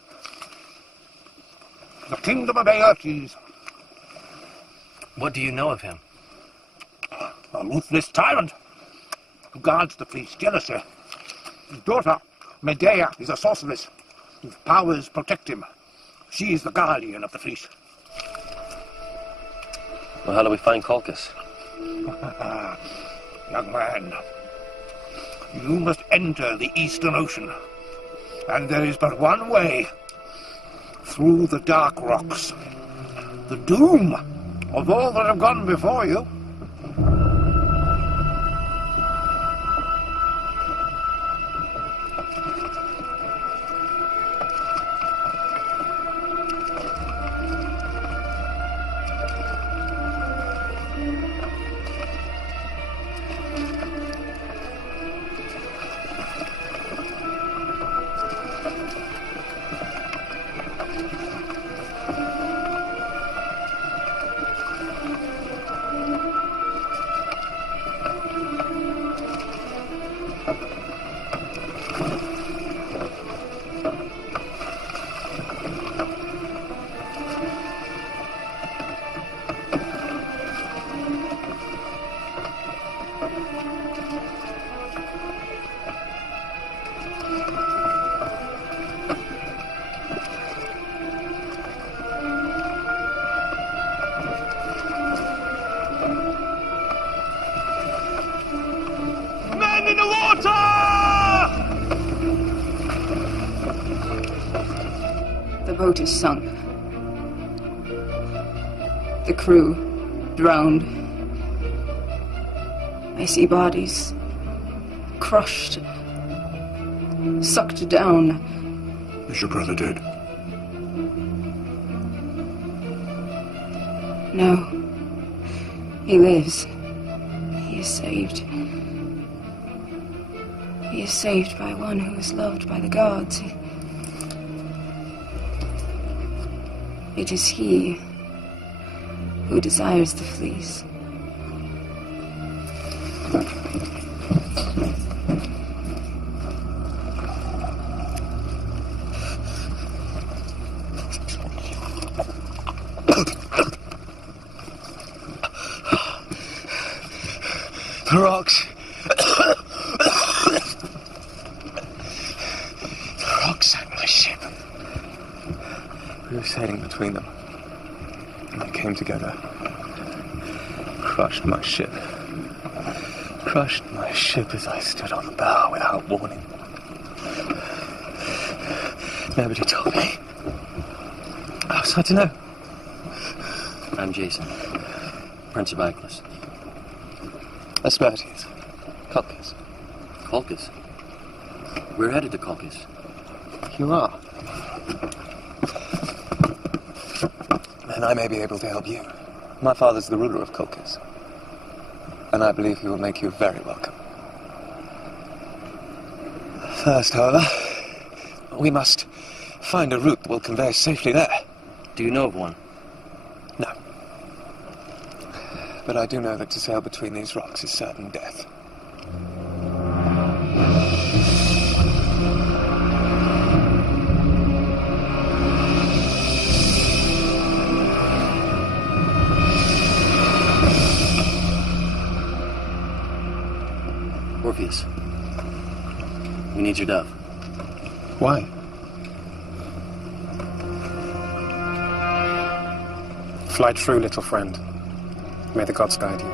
the kingdom of Aertes. What do you know of him? A ruthless tyrant who guards the fleece jealously. His daughter, Medea, is a sorceress whose powers protect him. She is the guardian of the fleece. Well, how do we find Colchis? Young man, you must enter the Eastern Ocean, and there is but one way. Through the dark rocks. The doom of all that have gone before you. The boat is sunk. The crew drowned. I see bodies crushed, sucked down. Is your brother dead? No. He lives. He is saved. He is saved by one who is loved by the gods. It is he who desires the fleece. The rocks. The rocks sank my ship. We were sailing between them, and they came together, crushed my ship. Crushed my ship as I stood on the bow without warning. Nobody told me. I was hard to know. I'm Jason, Prince of Ichlas. Aspertes. Colchis. Colchis? We're headed to Colchis. You are. And I may be able to help you. My father's the ruler of Colchis, and I believe he will make you very welcome. First, however, we must find a route that will convey us safely there. Do you know of one? No. But I do know that to sail between these rocks is certain death. Orpheus, we need your dove. Why? Fly true, little friend. May the gods guide you.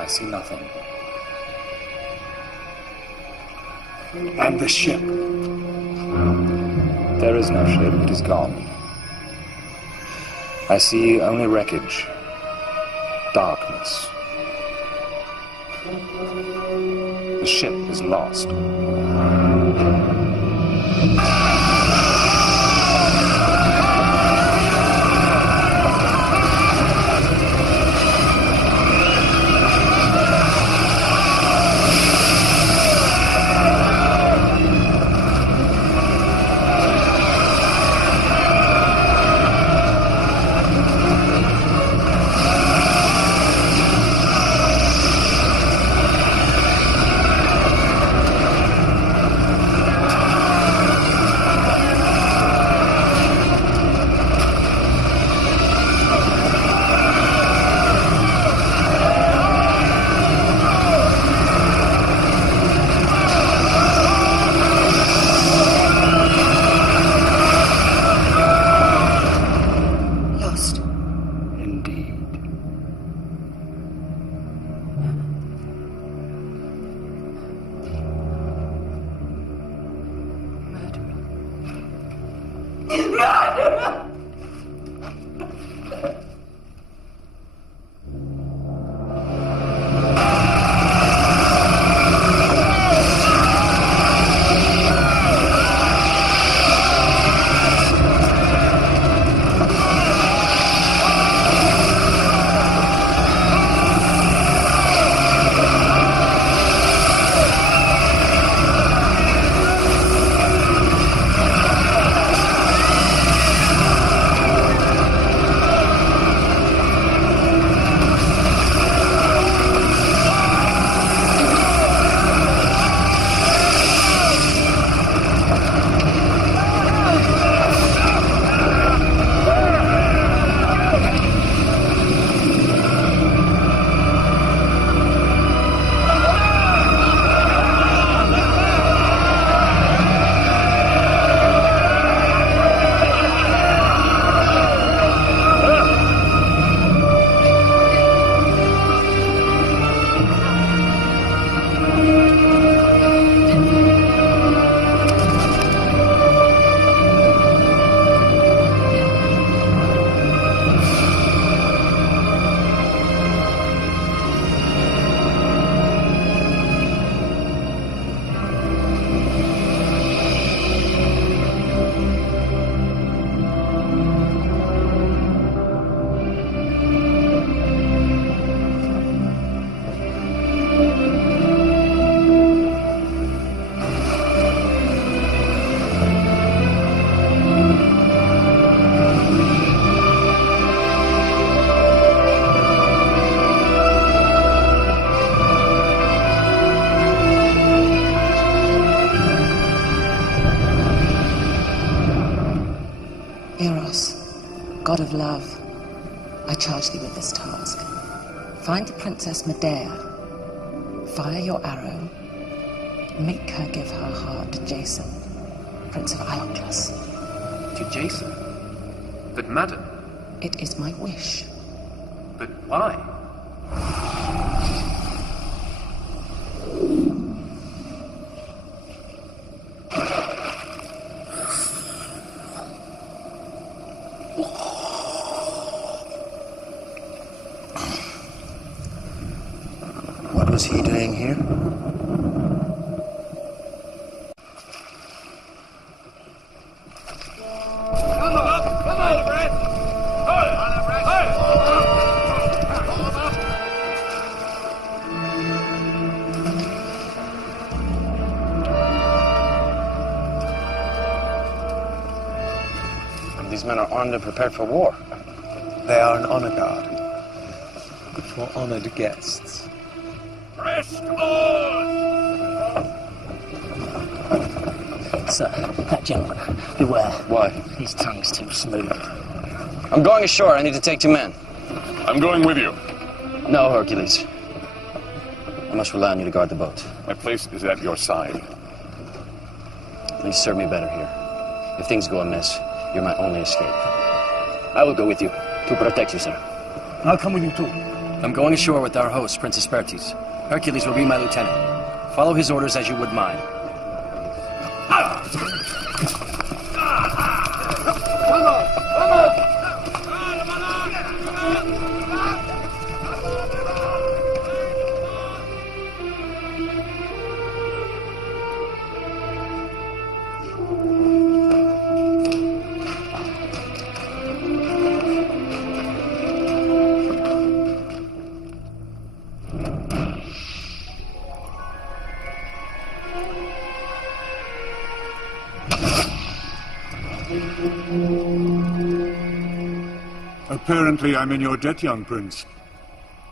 I see nothing. And the ship? There is no ship. It is gone. I see only wreckage. Darkness. The ship is lost. God of love, I charge thee with this task. Find the Princess Medea, fire your arrow, make her give her heart to Jason, Prince of Iolcus. To Jason? But madam... It is my wish. But why? What was he doing here? These men are armed and prepared for war. They are an honor guard. For honored guests. Rest on! Sir, that gentleman, beware. Why? His tongue's too smooth. I'm going ashore. I need to take 2 men. I'm going with you. No, Hercules. I must rely on you to guard the boat. My place is at your side. Please serve me better here. If things go amiss, you're my only escape. I will go with you to protect you, sir. I'll come with you too. I'm going ashore with our host, Princess Bertis. Hercules will be my lieutenant. Follow his orders as you would mine. Apparently I'm in your debt, young prince.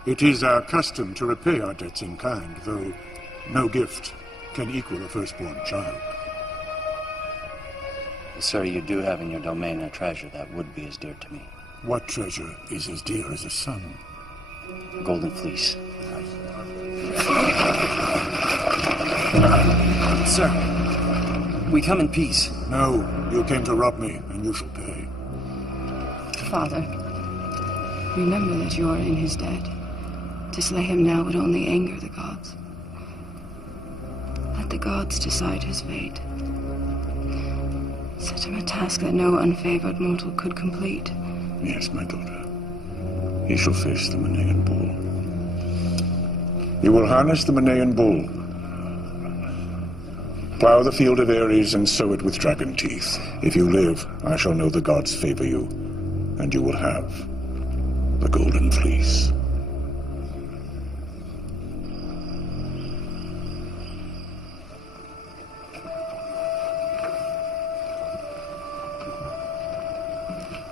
It is our custom to repay our debts in kind, though no gift can equal a firstborn child. Sir, you do have in your domain a treasure that would be as dear to me. What treasure is as dear as a son? A golden fleece. Sir, we come in peace. No, you came to rob me, and you shall pay. Father, remember that you are in his debt. To slay him now would only anger the gods. Let the gods decide his fate. Set him a task that no unfavored mortal could complete. Yes, my daughter. He shall face the Mᴏᴜan bull. You will harness the Mᴏᴜan bull, plow the field of Ares and sow it with dragon teeth. If you live, I shall know the gods favor you, and you will have the golden fleece.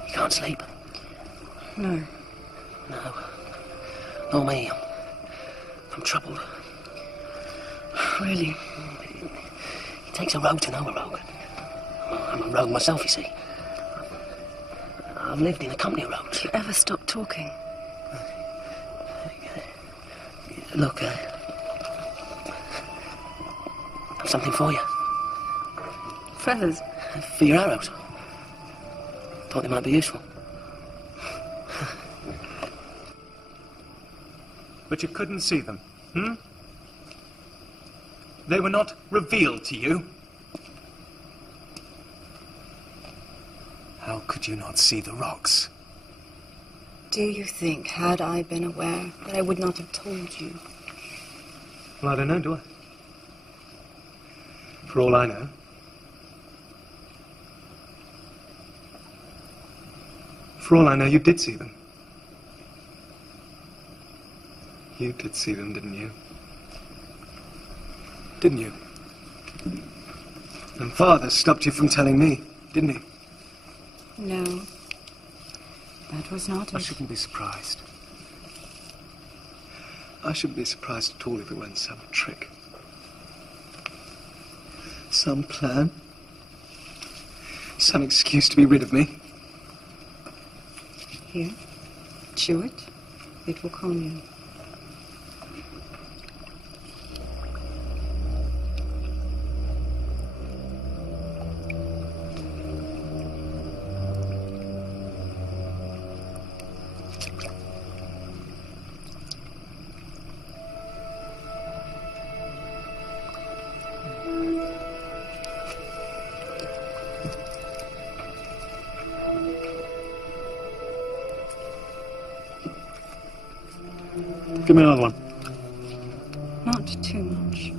You can't sleep? No. No. Nor me. I'm troubled. Really? It takes a rogue to know a rogue. I'm a rogue myself, you see. I've lived in a company of rogues. Do you ever stop talking? Look, I've something for you. Feathers? For your arrows. Thought they might be useful. But you couldn't see them, hmm? They were not revealed to you. How could you not see the rocks? Do you think, had I been aware, that I would not have told you? Well, I don't know, do I? For all I know. For all I know, you did see them. You did see them, didn't you? Didn't you? And Father stopped you from telling me, didn't he? No. That was not I it. shouldn't be surprised. I shouldn't be surprised at all if it weren't some trick. Some plan. Some excuse to be rid of me. Here. Chew it. It will calm you. Give me another one. Not too much.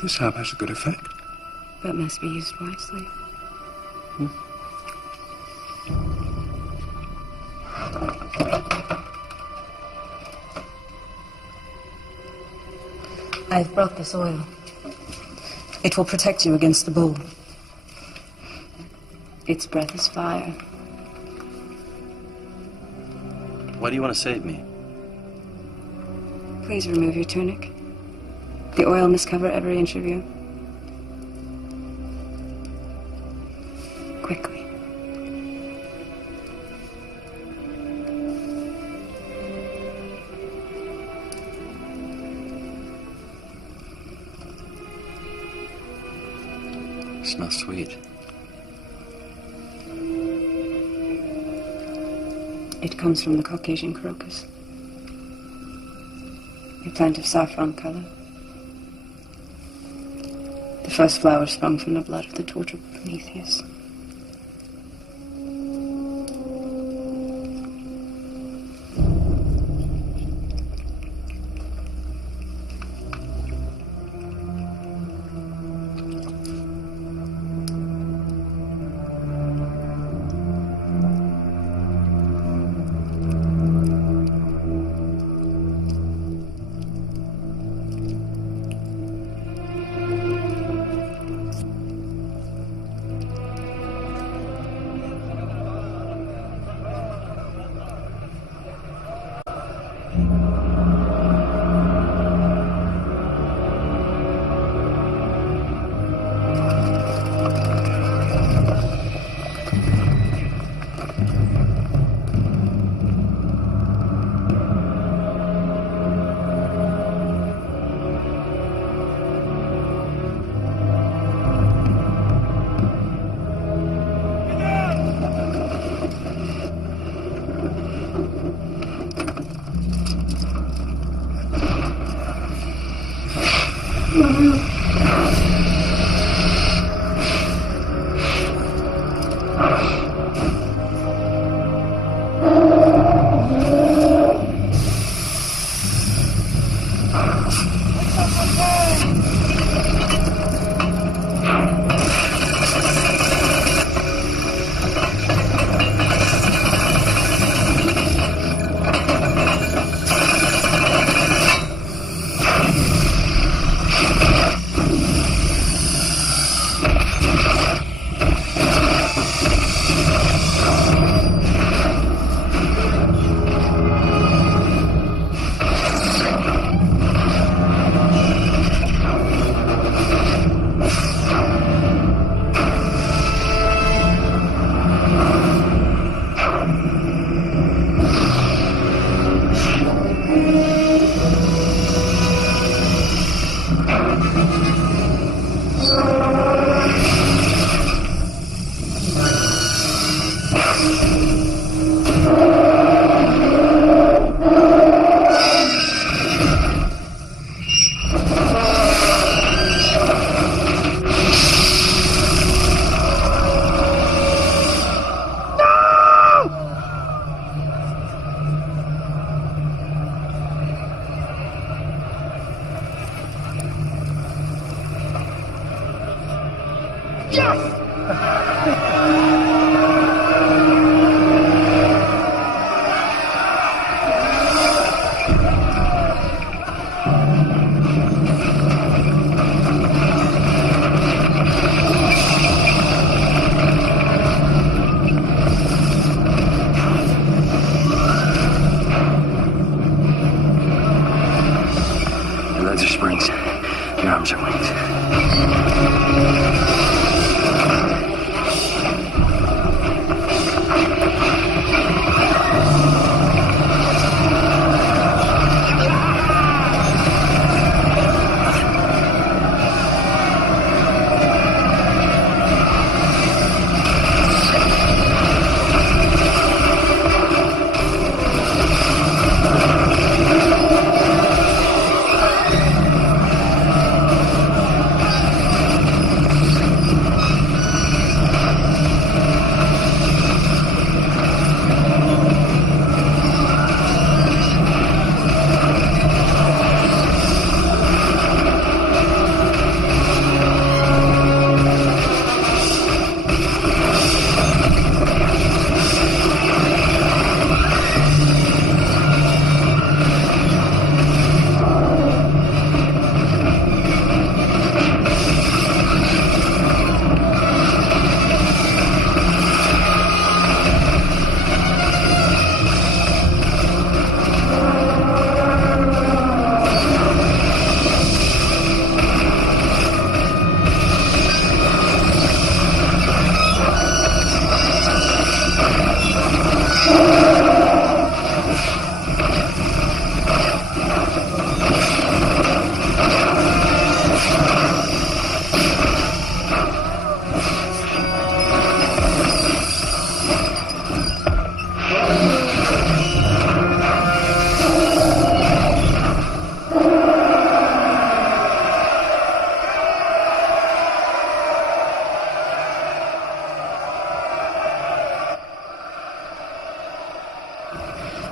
This herb has a good effect. But must be used wisely. I've brought this oil. It will protect you against the bull. Its breath is fire. Why do you want to save me? Please remove your tunic. The oil must cover every inch of you. Quickly. Smells sweet. It comes from the Caucasian crocus. A plant of saffron color. The first flower sprung from the blood of the tortured Prometheus.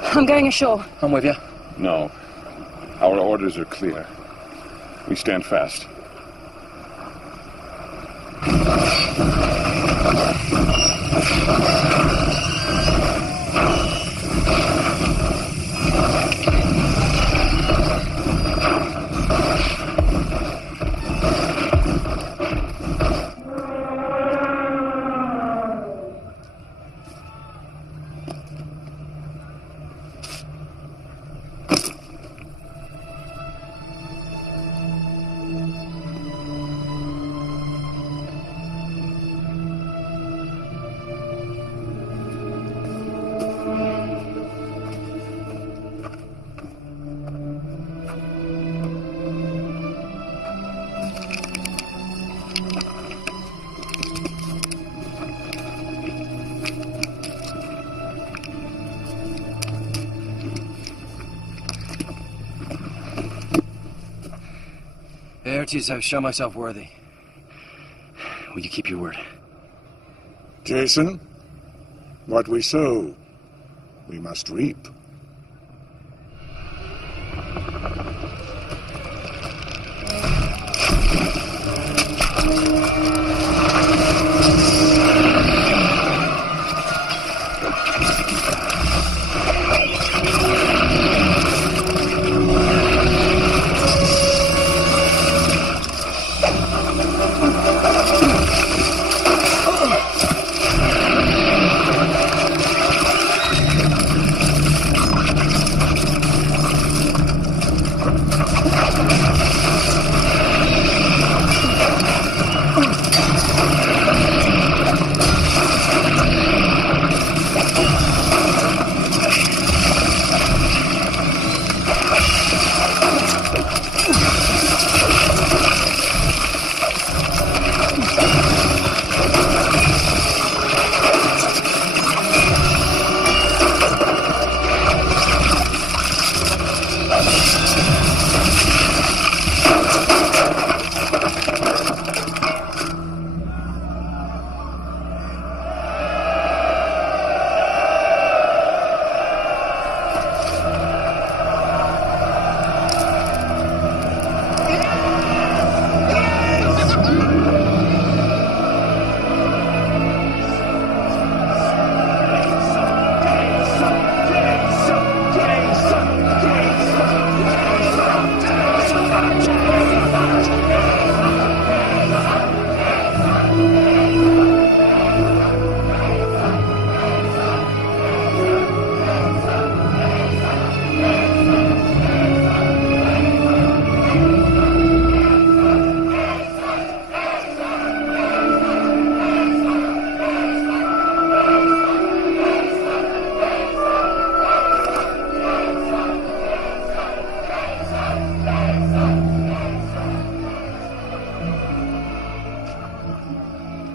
I'm going ashore. I'm with you. No. Our orders are clear. We stand fast. Laertes, I've shown myself worthy. Will you keep your word? Jason, what we sow, we must reap.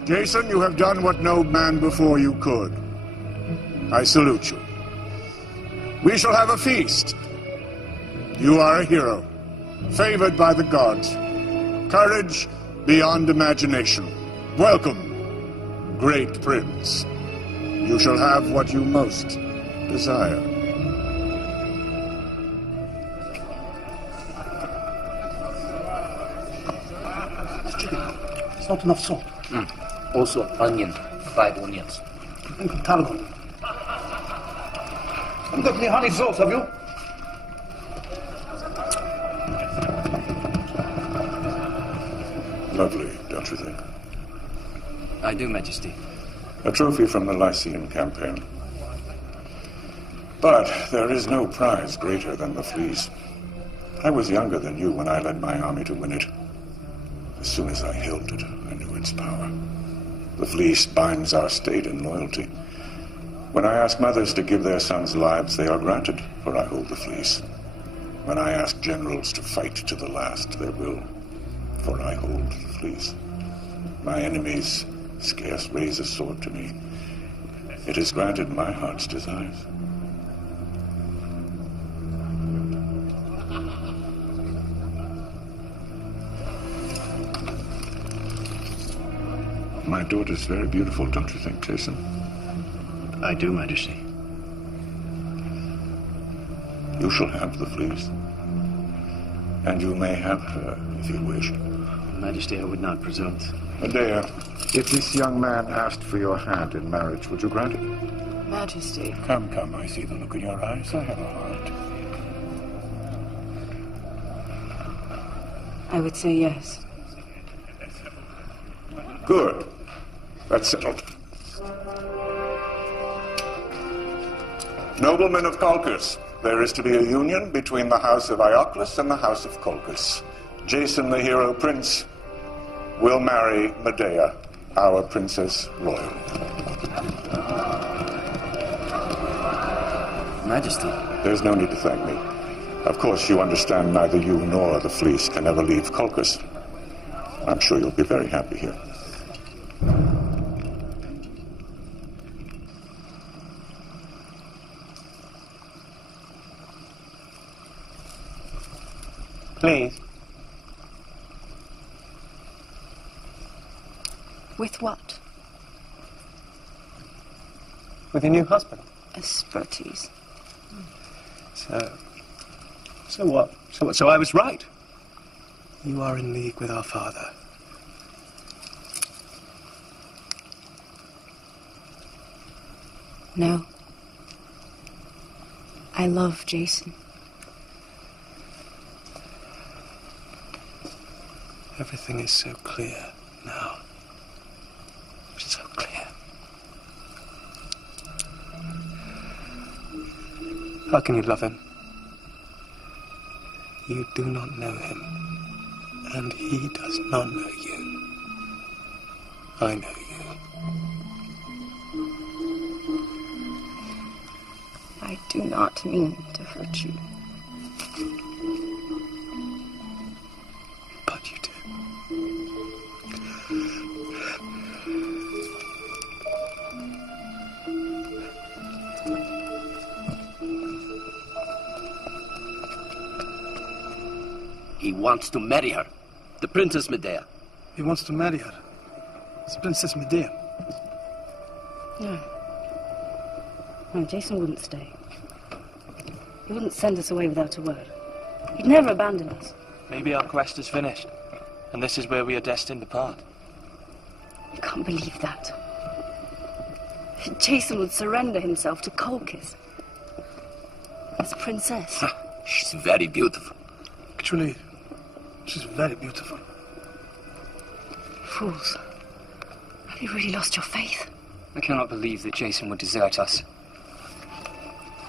Jason, you have done what no man before you could. I salute you. We shall have a feast. You are a hero, favored by the gods. Courage beyond imagination. Welcome, great prince. You shall have what you most desire. It's not enough salt. Also, onion. 5 onions. Think of tarragon. Haven't got any honey sauce, have you? Lovely, don't you think? I do, Majesty. A trophy from the Lycian campaign. But there is no prize greater than the fleece. I was younger than you when I led my army to win it. As soon as I held it, I knew its power. The fleece binds our state in loyalty. When I ask mothers to give their sons lives, they are granted, for I hold the fleece. When I ask generals to fight to the last, they will, for I hold the fleece. My enemies scarce raise a sword to me. It has granted my heart's desires. My daughter's very beautiful, don't you think, Jason? I do, Majesty. You shall have the fleece. And you may have her, if you wish. Majesty, I would not presume. Medea, if this young man asked for your hand in marriage, would you grant it? Majesty. Come, come, I see the look in your eyes. I have a heart. I would say yes. Good. That's settled. Noblemen of Colchis, there is to be a union between the house of Ioclus and the house of Colchis. Jason, the hero prince, will marry Medea, our princess royal. Majesty. There's no need to thank me. Of course, you understand neither you nor the fleece can ever leave Colchis. I'm sure you'll be very happy here. Please. With what? With your new husband. Asperties. So what? So I was right. You are in league with our father. No. I love Jason. Everything is so clear now. So clear. How can you love him? You do not know him, and he does not know you. I know you. I do not mean to hurt you. But you do. He wants to marry her. The Princess Medea. He wants to marry her. It's Princess Medea. No. No, Jason wouldn't stay. He wouldn't send us away without a word. He'd never abandon us. Maybe our quest is finished, and this is where we are destined to part. I can't believe that. Jason would surrender himself to Colchis. As a princess. She's very beautiful. Actually, she's very beautiful. Fools. Have you really lost your faith? I cannot believe that Jason would desert us.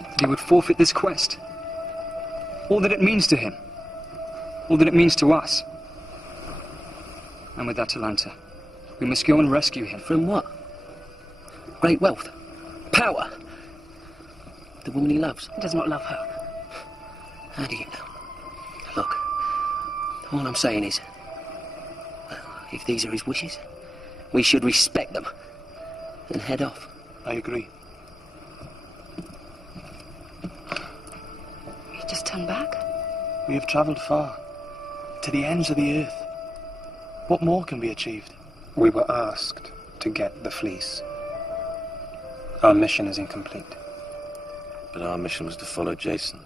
That he would forfeit this quest. All that it means to him. All that it means to us. And with Atalanta, we must go and rescue him. From what? Great wealth? Power? The woman he loves? He does not love her. How do you know? Look, all I'm saying is, if these are his wishes, we should respect them and head off. I agree. You just turn back? We have travelled far, to the ends of the earth. What more can be achieved? We were asked to get the fleece. Our mission is incomplete. But our mission was to follow Jason.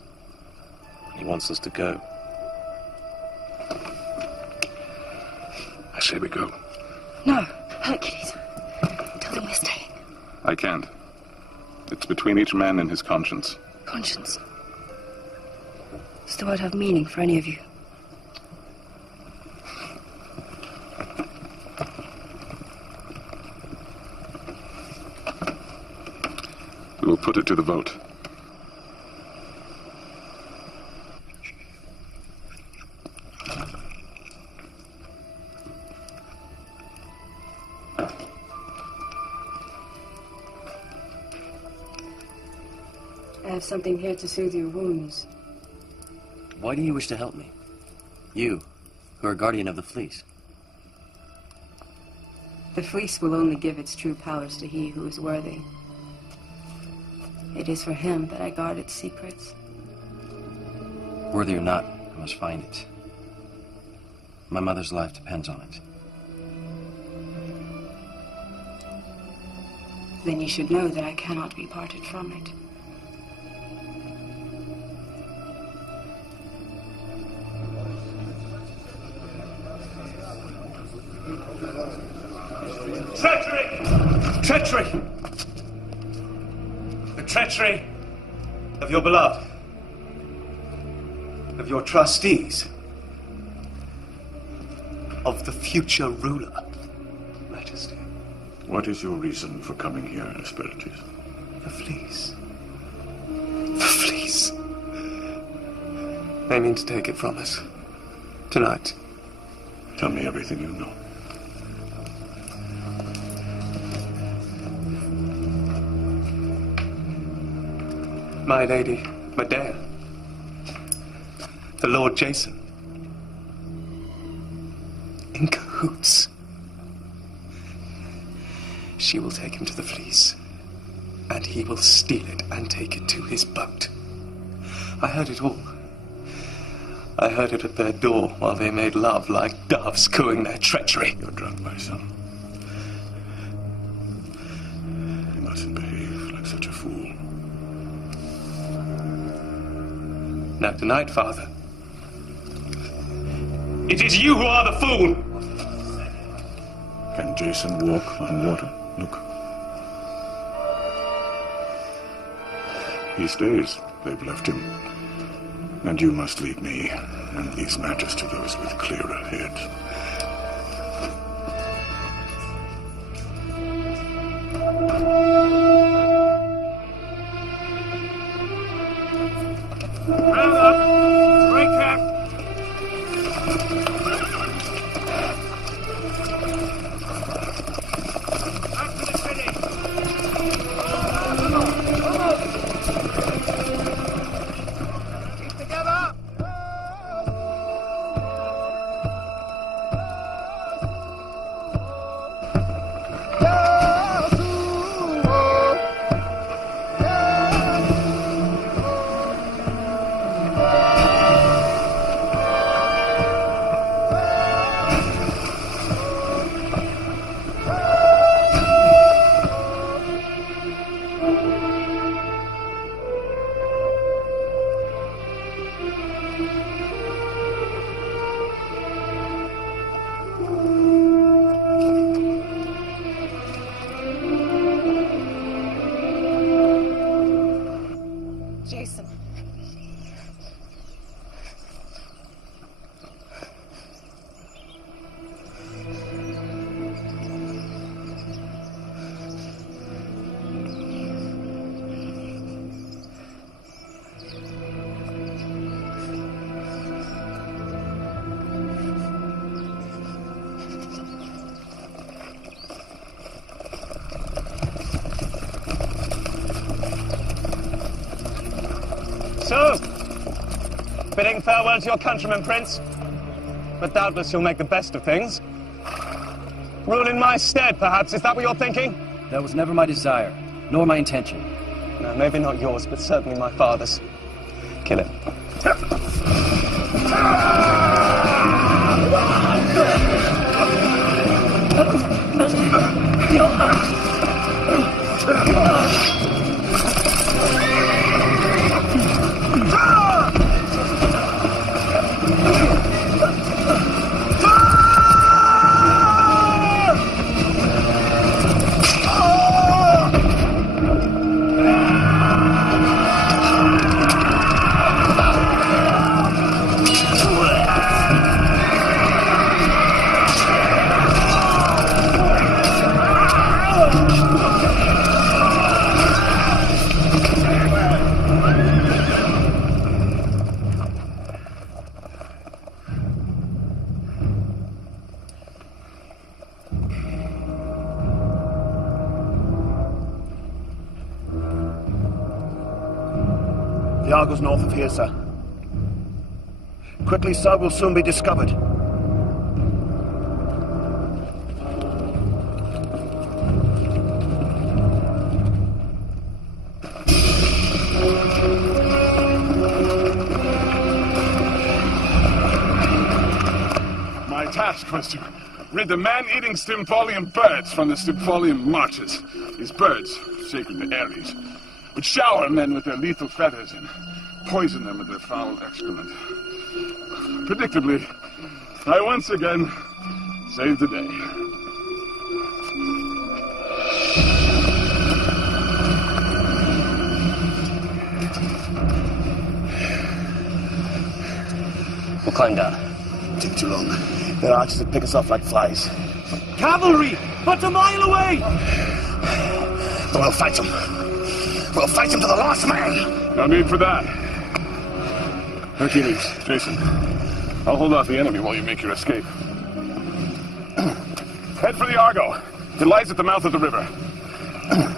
He wants us to go. I say we go. No, Hercules. Tell them we're staying. I can't. It's between each man and his conscience. Conscience. Does the word have meaning for any of you? We will put it to the vote. I have something here to soothe your wounds. Why do you wish to help me? You, who are guardian of the fleece. The fleece will only give its true powers to he who is worthy. It is for him that I guard its secrets. Worthy or not, I must find it. My mother's life depends on it. Then you should know that I cannot be parted from it. Treachery! Treachery! The treachery of your beloved, of your trustees, of the future ruler, Majesty. What is your reason for coming here, Hesperides? The fleece. The fleece. They mean to take it from us. Tonight. Tell me everything you know. My lady, Medea. The Lord Jason. In cahoots. She will take him to the fleece, and he will steal it and take it to his boat. I heard it all. I heard it at their door while they made love like doves cooing their treachery. You're drunk, my son. You mustn't behave like such a fool. Now tonight, Father, it is you who are the fool! Can Jason walk on water? Look. He stays. They've left him. And you must lead me and these matters to those with clearer heads. So, bidding farewell to your countrymen, Prince. But doubtless you'll make the best of things. Rule in my stead, perhaps. Is that what you're thinking? That was never my desire, nor my intention. No, maybe not yours, but certainly my father's. Kill him. The Argos north of here, sir. Quickly, sir, we'll soon be discovered. My task was to rid the man-eating Stymphalian birds from the Stymphalian marches. These birds, sacred to Ares, would shower men with their lethal feathers and poison them with their foul excrement. Predictably, I once again saved the day. We'll climb down. Take too long. Their archers will pick us off like flies. Cavalry! But a mile away! But we'll fight them. We'll fight them to the last man! No need for that. Hercules. Jason, I'll hold off the enemy while you make your escape. Head for the Argo. It lies at the mouth of the river.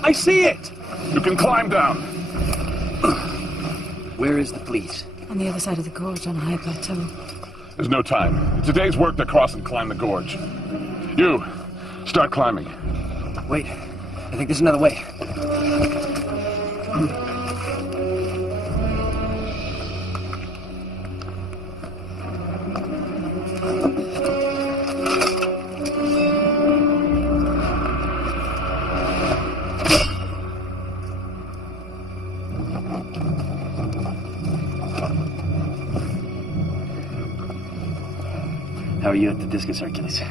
I see it! You can climb down. Where is the fleet? On the other side of the gorge, on a high plateau. There's no time. It's a day's work to cross and climb the gorge. You, start climbing. Wait, I think there's another way. How are you at the discus, Hercules?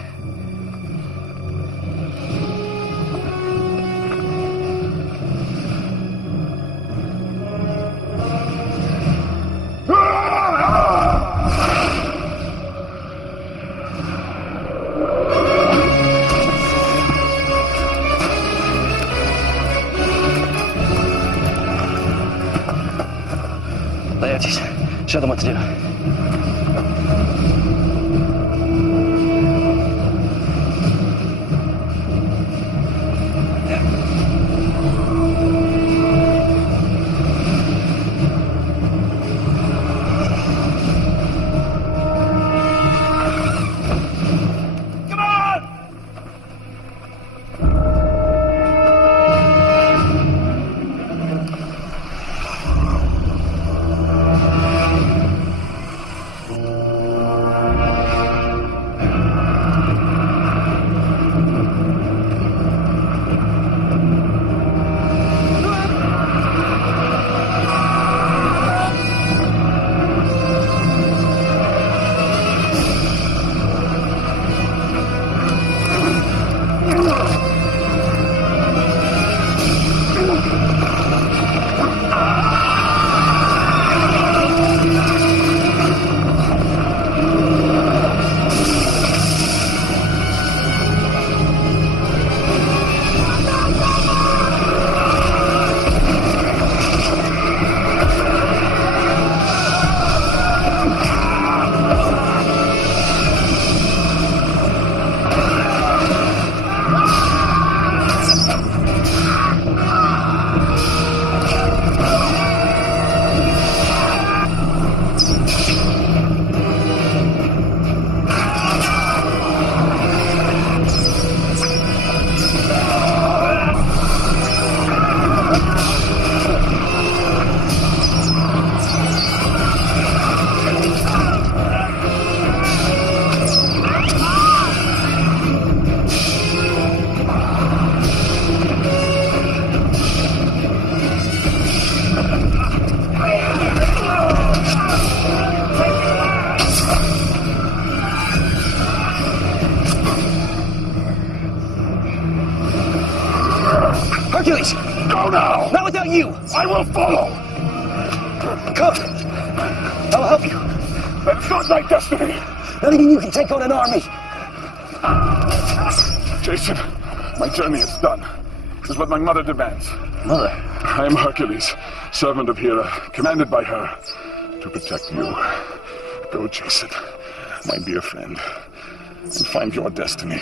Laertes, show them what to do. Hercules! Go now! Not without you! I will follow! Come! I will help you. That is not my destiny! Not even you can take on an army! Jason, my journey is done. This is what my mother demands. Mother? I am Hercules, servant of Hera, commanded by her to protect you. Go, Jason, my dear friend, and find your destiny.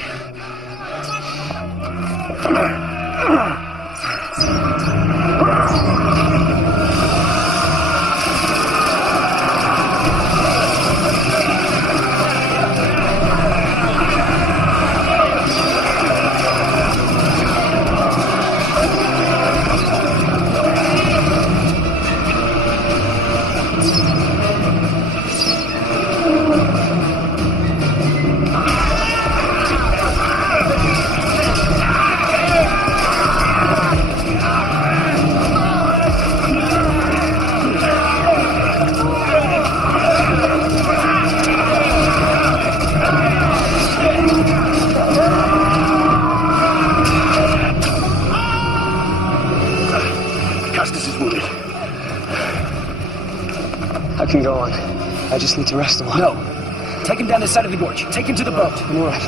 I can go on. I just need to rest a while. No. Take him down the side of the gorge. Take him to the boat. All right.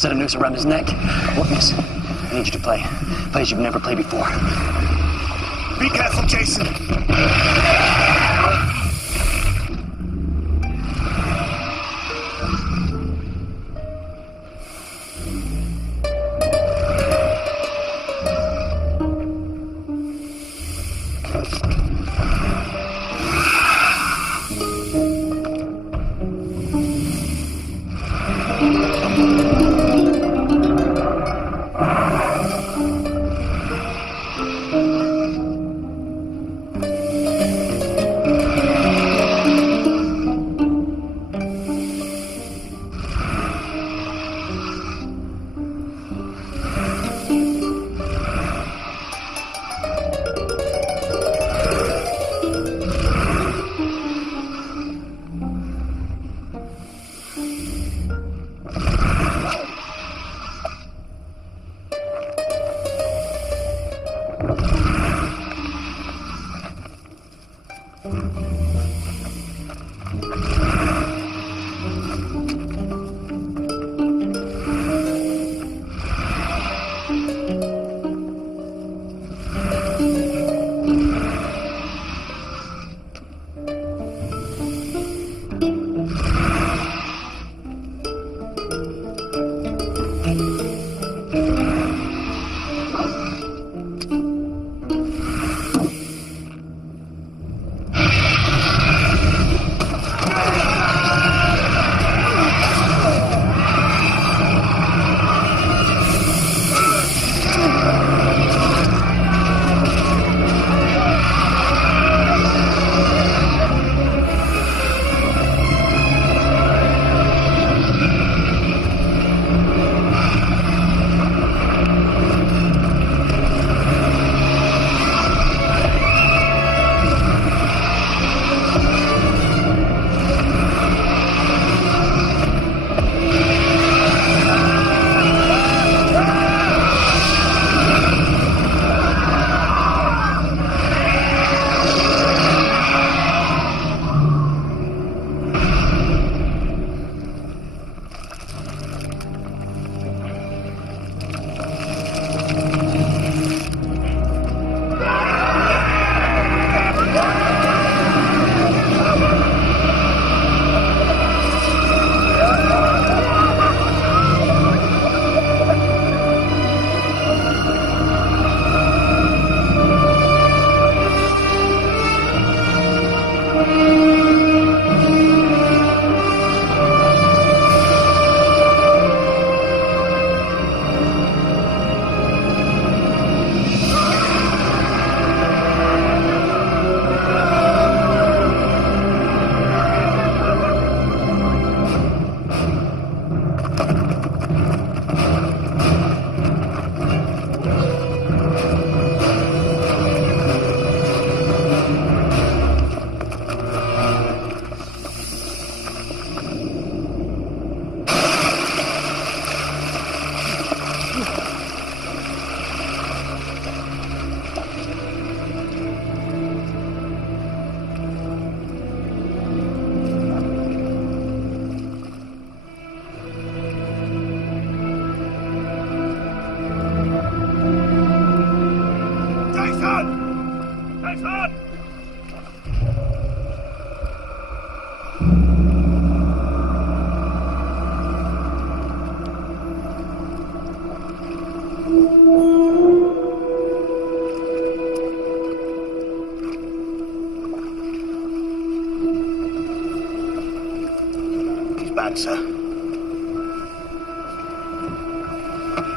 Set a noose around his neck. What miss? I need you to play. Play as you've never played before. Be careful, Jason. sir.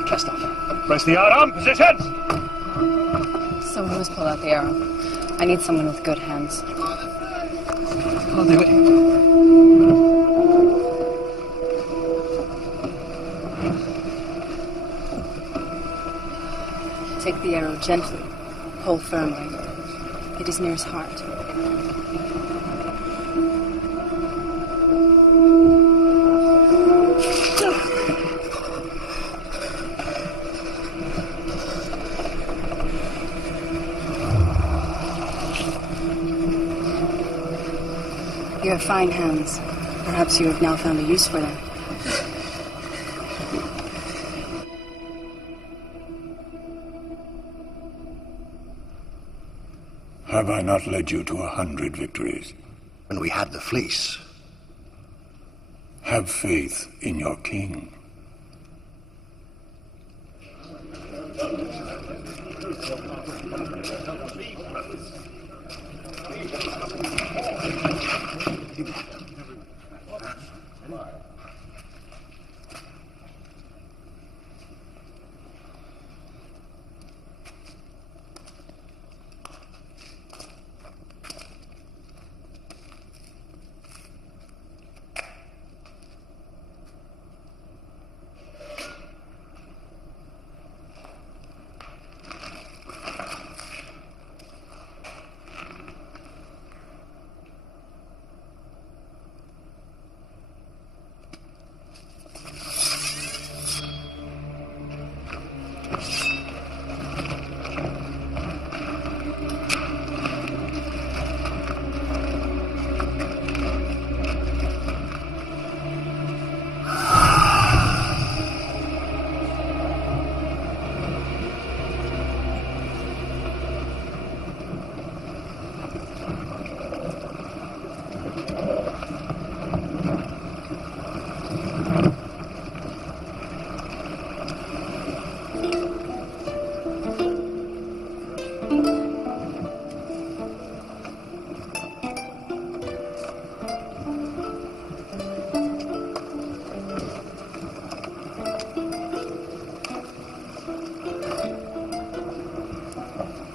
Cast off. Press the arm. Positions! Someone must pull out the arrow. I need someone with good hands. I'll do it. Take the arrow gently. Pull firmly. It is near his heart. You have fine hands. Perhaps you have now found a use for them. Have I not led you to 100 victories? When we had the fleece. Have faith in your king.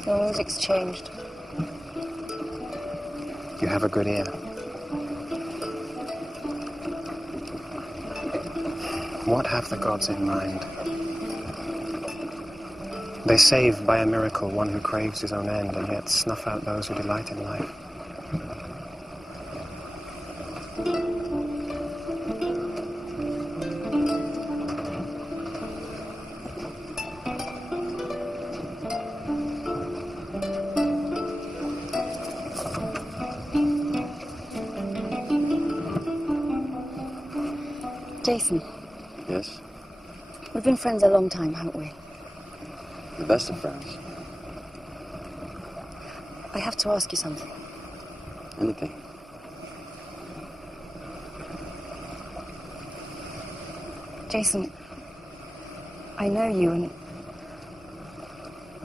The music's changed. You have a good ear. What have the gods in mind? They save by a miracle one who craves his own end, and yet snuff out those who delight in life. Jason, Yes? we've been friends a long time, haven't we? The best of friends. I have to ask you something. Anything. Jason, I know you and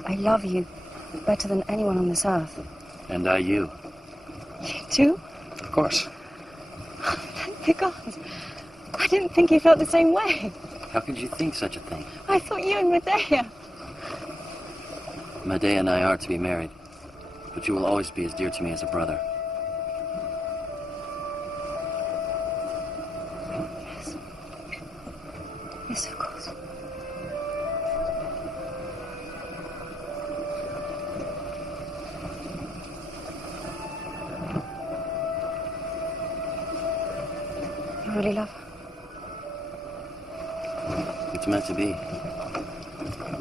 I love you better than anyone on this earth. And I you. You too? Of course. Thank the gods. I didn't think you felt the same way. How could you think such a thing? I thought you and Medea. Medea and I are to be married, but you will always be as dear to me as a brother. Yes. Yes, of course. You really love her? It's meant to be.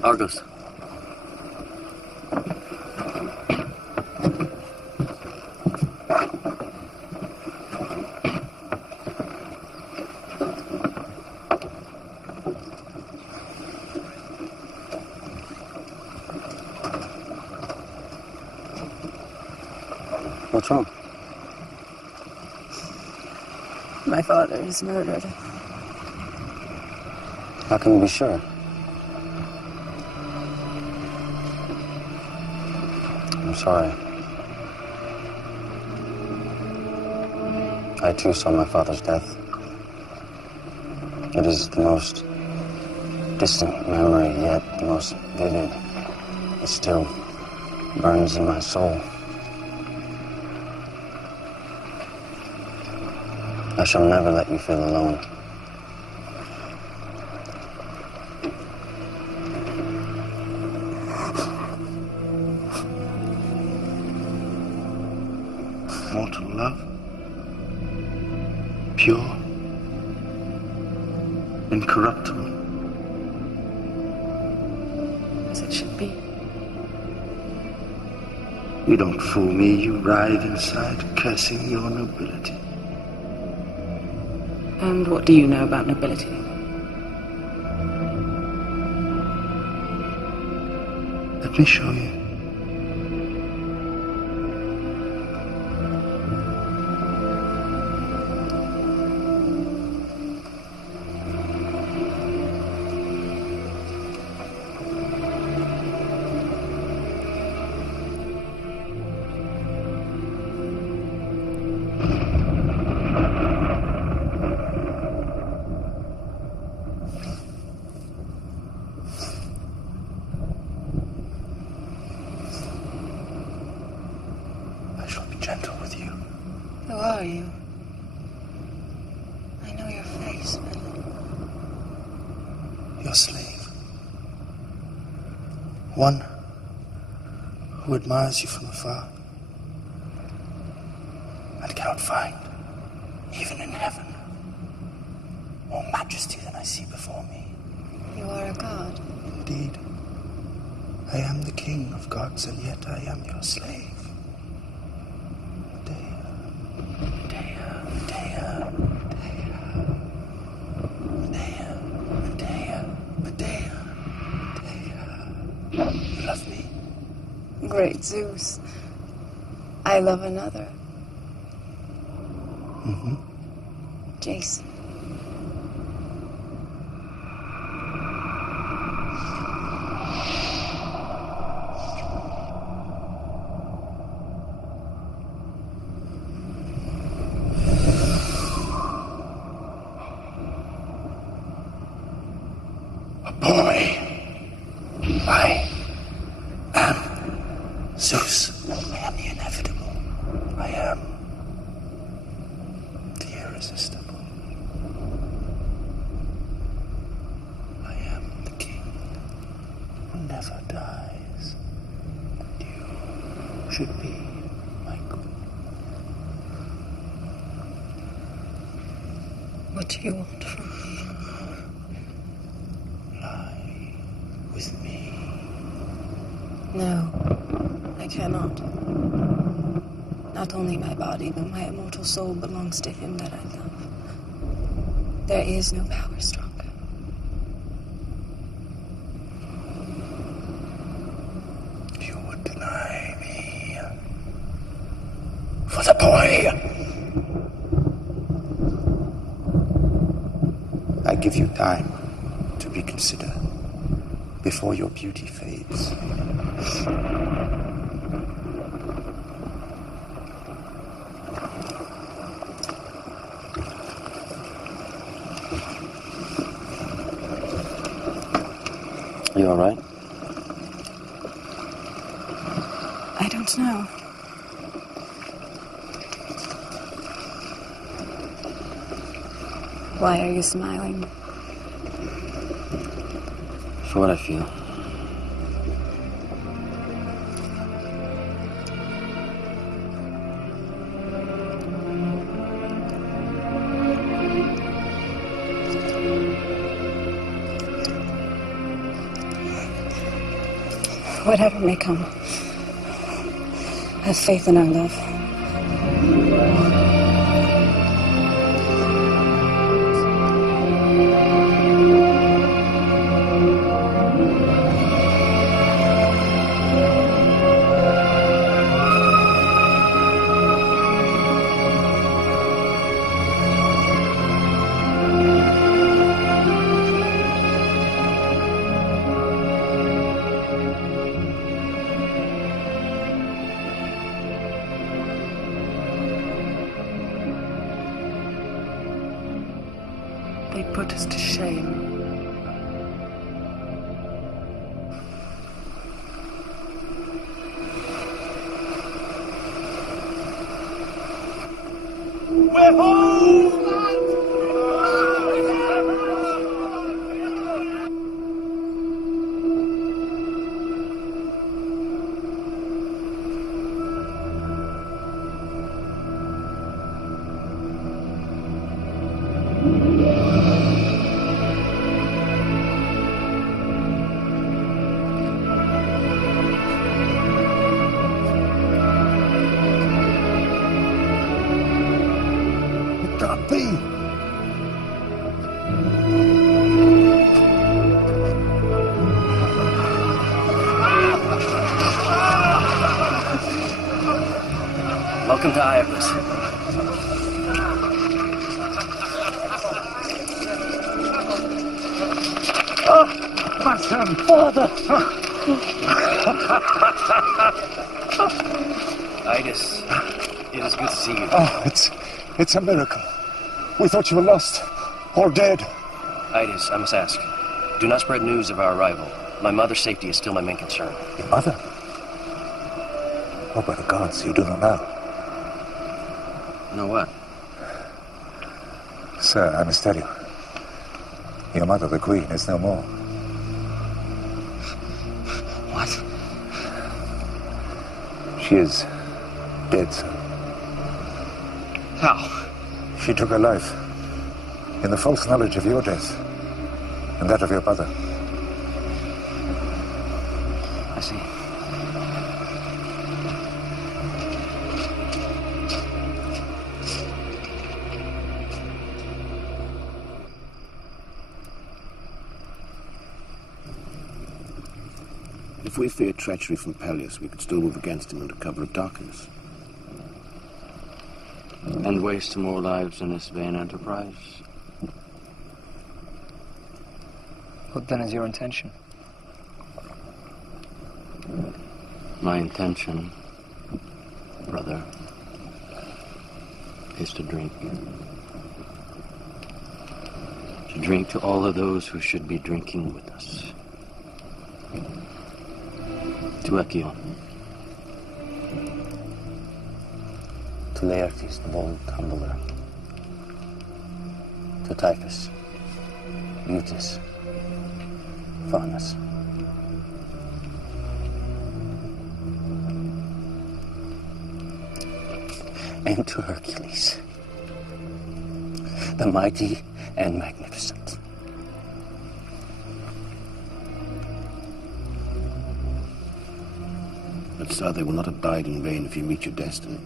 Argos. What's wrong? My father is murdered. How can we be sure? I'm sorry. I too saw my father's death. It is the most distant memory, yet the most vivid. It still burns in my soul. I shall never let you feel alone. Mortal love, pure, incorruptible. As it should be. You don't fool me, you writhe inside, cursing your nobility. And what do you know about nobility? Let me show you. Gentle with you. Who are you? I know your face, but... Your slave. One who admires you from afar and cannot find, even in heaven, more majesty than I see before me. You are a god. Indeed. I am the king of gods, and yet I am your slave. You love me? Great Zeus. I love another. Mm-hmm. Jason. Boy, I am Zeus. I am the inevitable. I am the irresistible. I am the king who never dies. And you should be my queen. What do you want from me? With me. No, I cannot. Not only my body, but my immortal soul belongs to him that I love. There is no power stronger. You would deny me for the boy. I give you time to reconsider before your beauty fades. You all right? I don't know. Why are you smiling? For what I feel. Whatever may come, have faith in our love. he put us to shame. We're home! Can't be. Welcome to Iapus. My son, Father! Idas, it is good to see you. Oh, it's a miracle. We thought you were lost, or dead. Idas, I must ask. Do not spread news of our arrival. My mother's safety is still my main concern. Your mother? Oh, by the gods, you do not know. Know what? Sir, I must tell you. Your mother, the Queen, is no more. What? She is dead, sir. How? She took her life in the false knowledge of your death and that of your brother. I see. If we feared treachery from Peleus, we could still move against him under cover of darkness. And waste more lives in this vain enterprise. What then is your intention? My intention, brother, is to drink. To drink to all of those who should be drinking with us. To Echion. To Laertes, the bold tumbler. To Typhus, Eutis, Faunus. And to Hercules, the mighty and magnificent. But, sir, they will not have died in vain if you meet your destiny.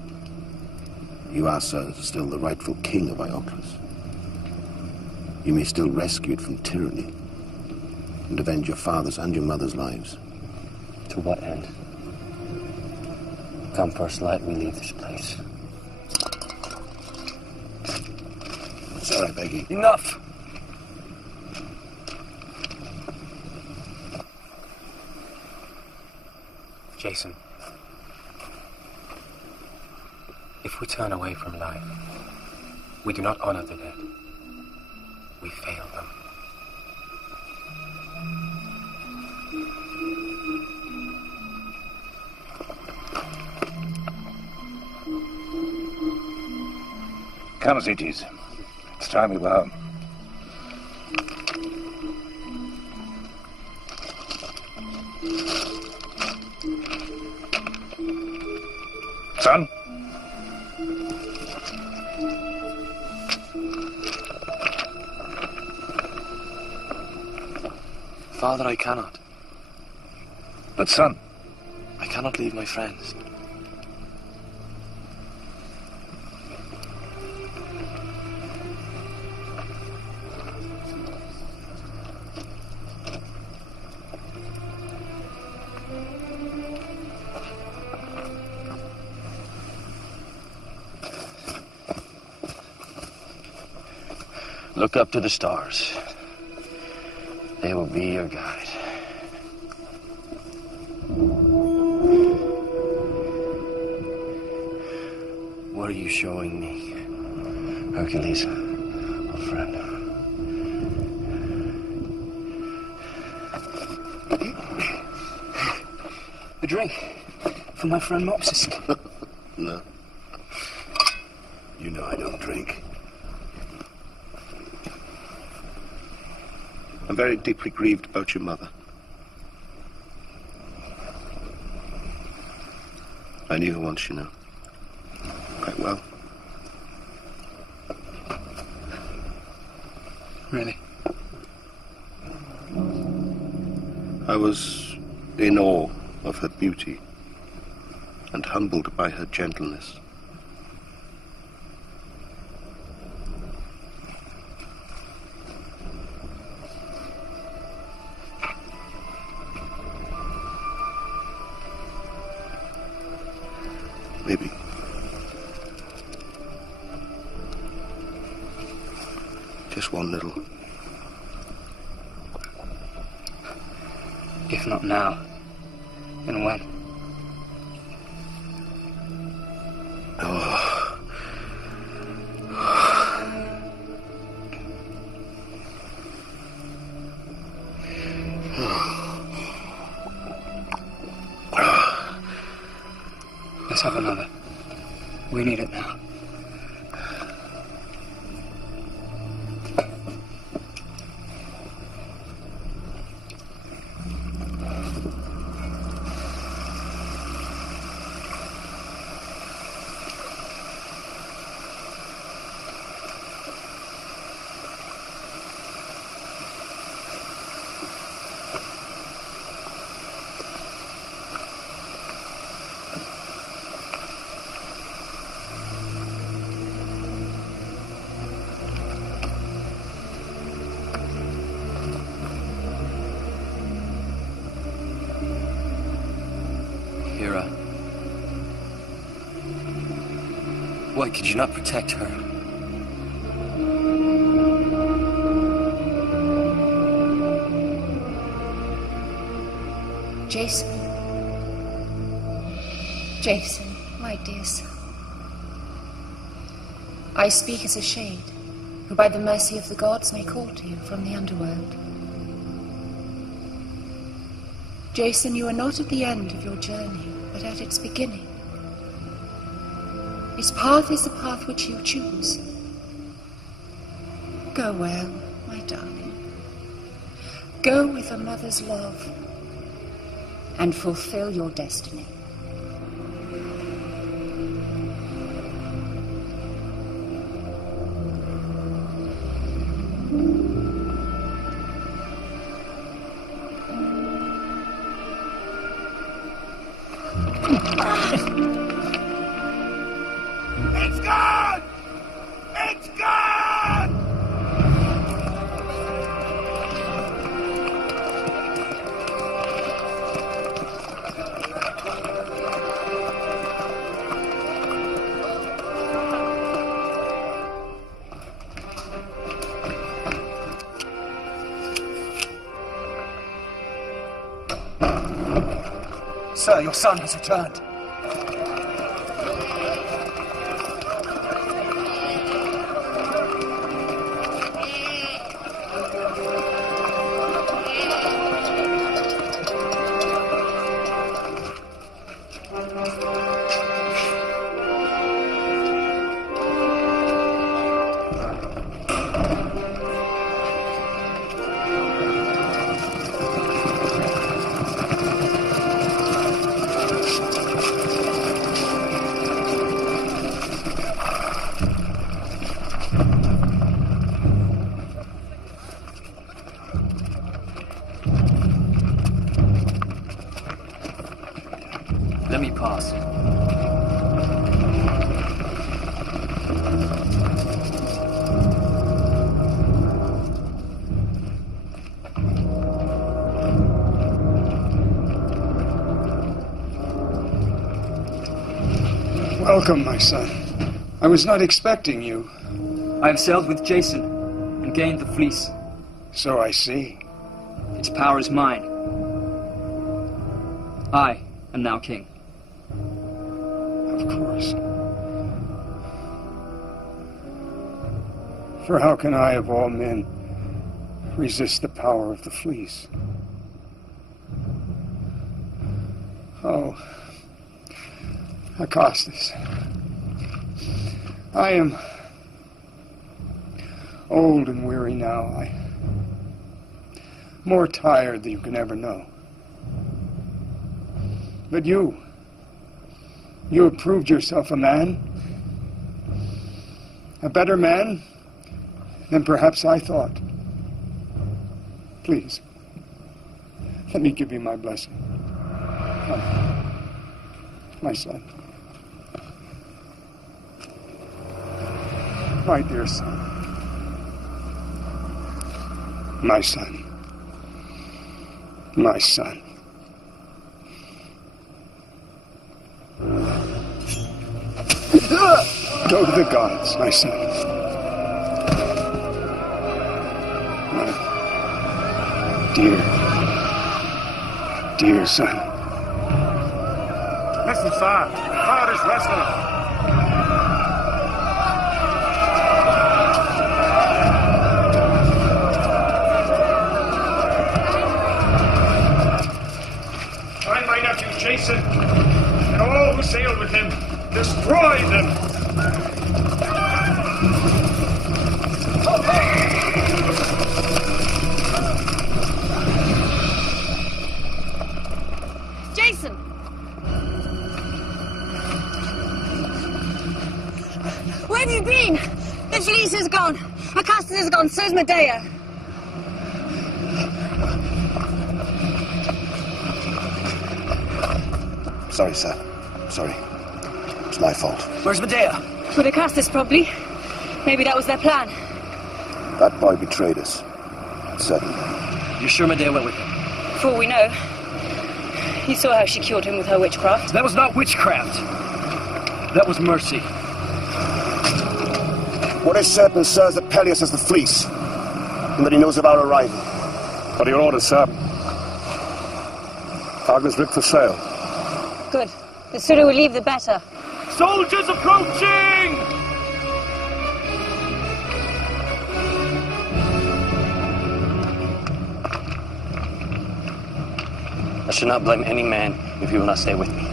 You are, sir, still the rightful king of Iolcus. You may still rescue it from tyranny and avenge your father's and your mother's lives. To what end? Come first light, we leave this place. Sir, I beg you. Enough! Jason, if we turn away from life, we do not honor the dead. We fail them. Come, Zetes. It's time we were home. Son? Father, I cannot. But son? I cannot leave my friends. Look up to the stars. They will be your guide. What are you showing me, Hercules, old friend? A drink for my friend Mopsus. No. You know I don't drink. I'm very deeply grieved about your mother. I knew her once, you know. Quite well. Really? I was in awe of her beauty and humbled by her gentleness. Maybe. Just one little. If not now, then when? Oh. Let's have another. We need it now. Why could you not protect her? Jason. Jason, my dear son. I speak as a shade, who by the mercy of the gods may call to you from the underworld. Jason, you are not at the end of your journey, but at its beginning. Its path is the path which you choose. Go well, my darling. Go with a mother's love and fulfill your destiny. It's gone! It's gone! Sir, your son has returned. Let me pass. Welcome, my son. I was not expecting you. I have sailed with Jason and gained the fleece. So I see. Its power is mine. I am now king. Of course. For how can I, of all men, resist the power of the fleece? Oh, Acastus, I am old and weary now. I'm more tired than you can ever know. But you have proved yourself a man, a better man than perhaps I thought. Please, let me give you my blessing. Come, my son. My dear son. My son. My son. Go to the gods, my son. My dear son. Listen, sir. Father's wrestling. Find my nephew Jason, and all who sailed with him. Destroy them! Jason! Where have you been? The fleece is gone. Acastus is gone. So's Medea. Sorry, sir. Sorry. It's my fault. Where's Medea? With Acastus, probably. Maybe that was their plan. That boy betrayed us. Suddenly. You're sure Medea went with him? For all we know. You saw how she cured him with her witchcraft. That was not witchcraft. That was mercy. What is certain, sir, is that Peleus has the fleece, and that he knows of our arrival. What are your orders, sir? Cargo's ripped for sail. Good. The sooner we leave, the better. Soldiers approaching! I should not blame any man if you will not stay with me.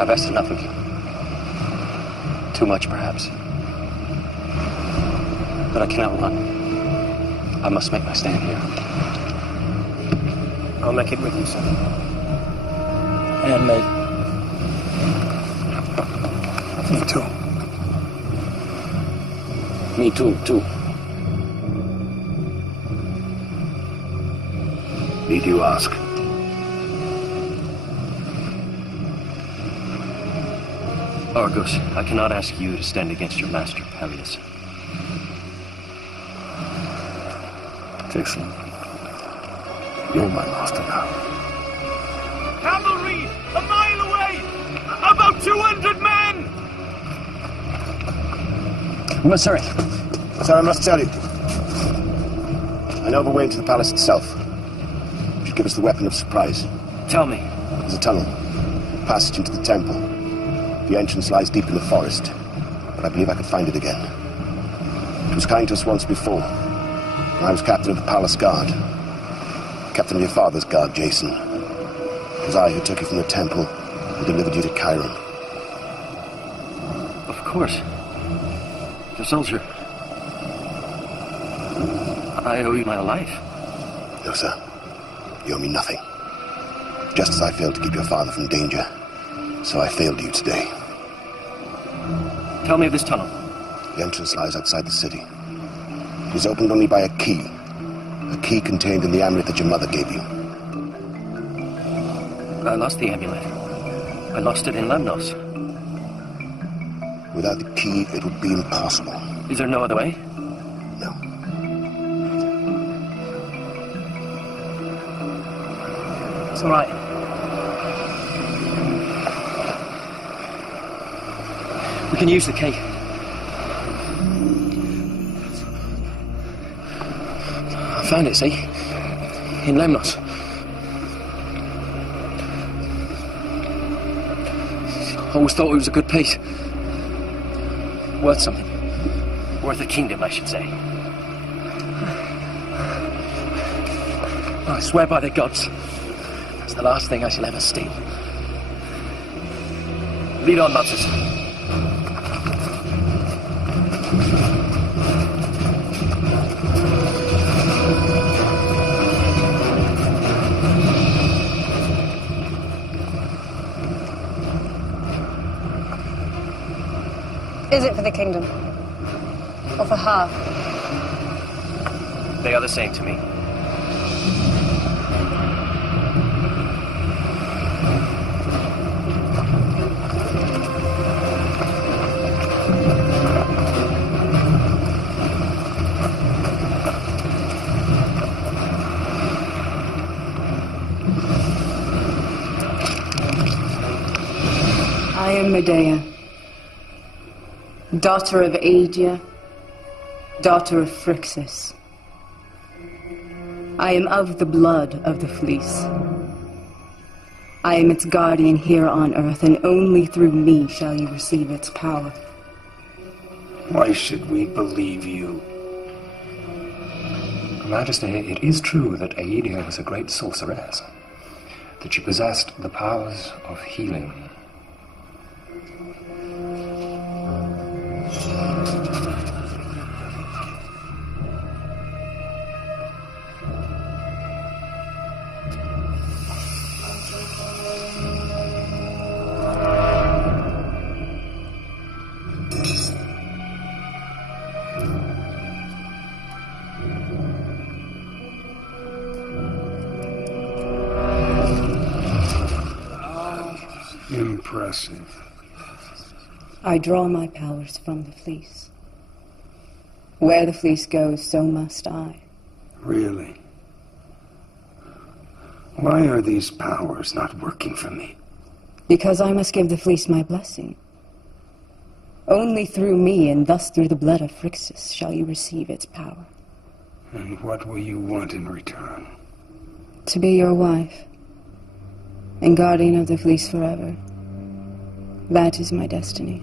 I've asked enough of you. Too much, perhaps. But I cannot run. I must make my stand here. I'll make it with you, sir. And me. Me too. Me too. Need you ask? Argos, I cannot ask you to stand against your master, Peleus. Jason, you're my master now. Cavalry! A mile away! About 200 men! Sorry, I must tell you. I know of a way into the palace itself. It should give us the weapon of surprise. Tell me. There's a tunnel. Passage into the temple. The entrance lies deep in the forest. But I believe I could find it again. It was kind to us once before. I was captain of the palace guard. Captain of your father's guard, Jason. It was I who took you from the temple and delivered you to Chiron. Of course. The soldier. I owe you my life. No, sir. You owe me nothing. Just as I failed to keep your father from danger, so I failed you today. Tell me of this tunnel. The entrance lies outside the city. It is opened only by a key contained in the amulet that your mother gave you. I lost the amulet. I lost it in Lemnos. Without the key, it would be impossible. Is there no other way? No. It's all right. We can use the key. I found it, see? In Lemnos. Always thought it was a good piece. Worth something. Worth a kingdom, I should say. I swear by the gods. the last thing I shall ever steal. Lead on, Moses. Is it for the kingdom? Or for her? They are the same to me. I am Medea, daughter of Aedia, daughter of Phrixus. I am of the blood of the fleece. I am its guardian here on earth, and only through me shall you receive its power. Why should we believe you? Your Majesty, it is true that Aedia was a great sorceress, that she possessed the powers of healing. Impressive. I draw my powers from the fleece. Where the fleece goes, so must I. Really? Why are these powers not working for me? Because I must give the fleece my blessing. Only through me, and thus through the blood of Phrixus, shall you receive its power. And what will you want in return? To be your wife, and guardian of the fleece forever. That is my destiny.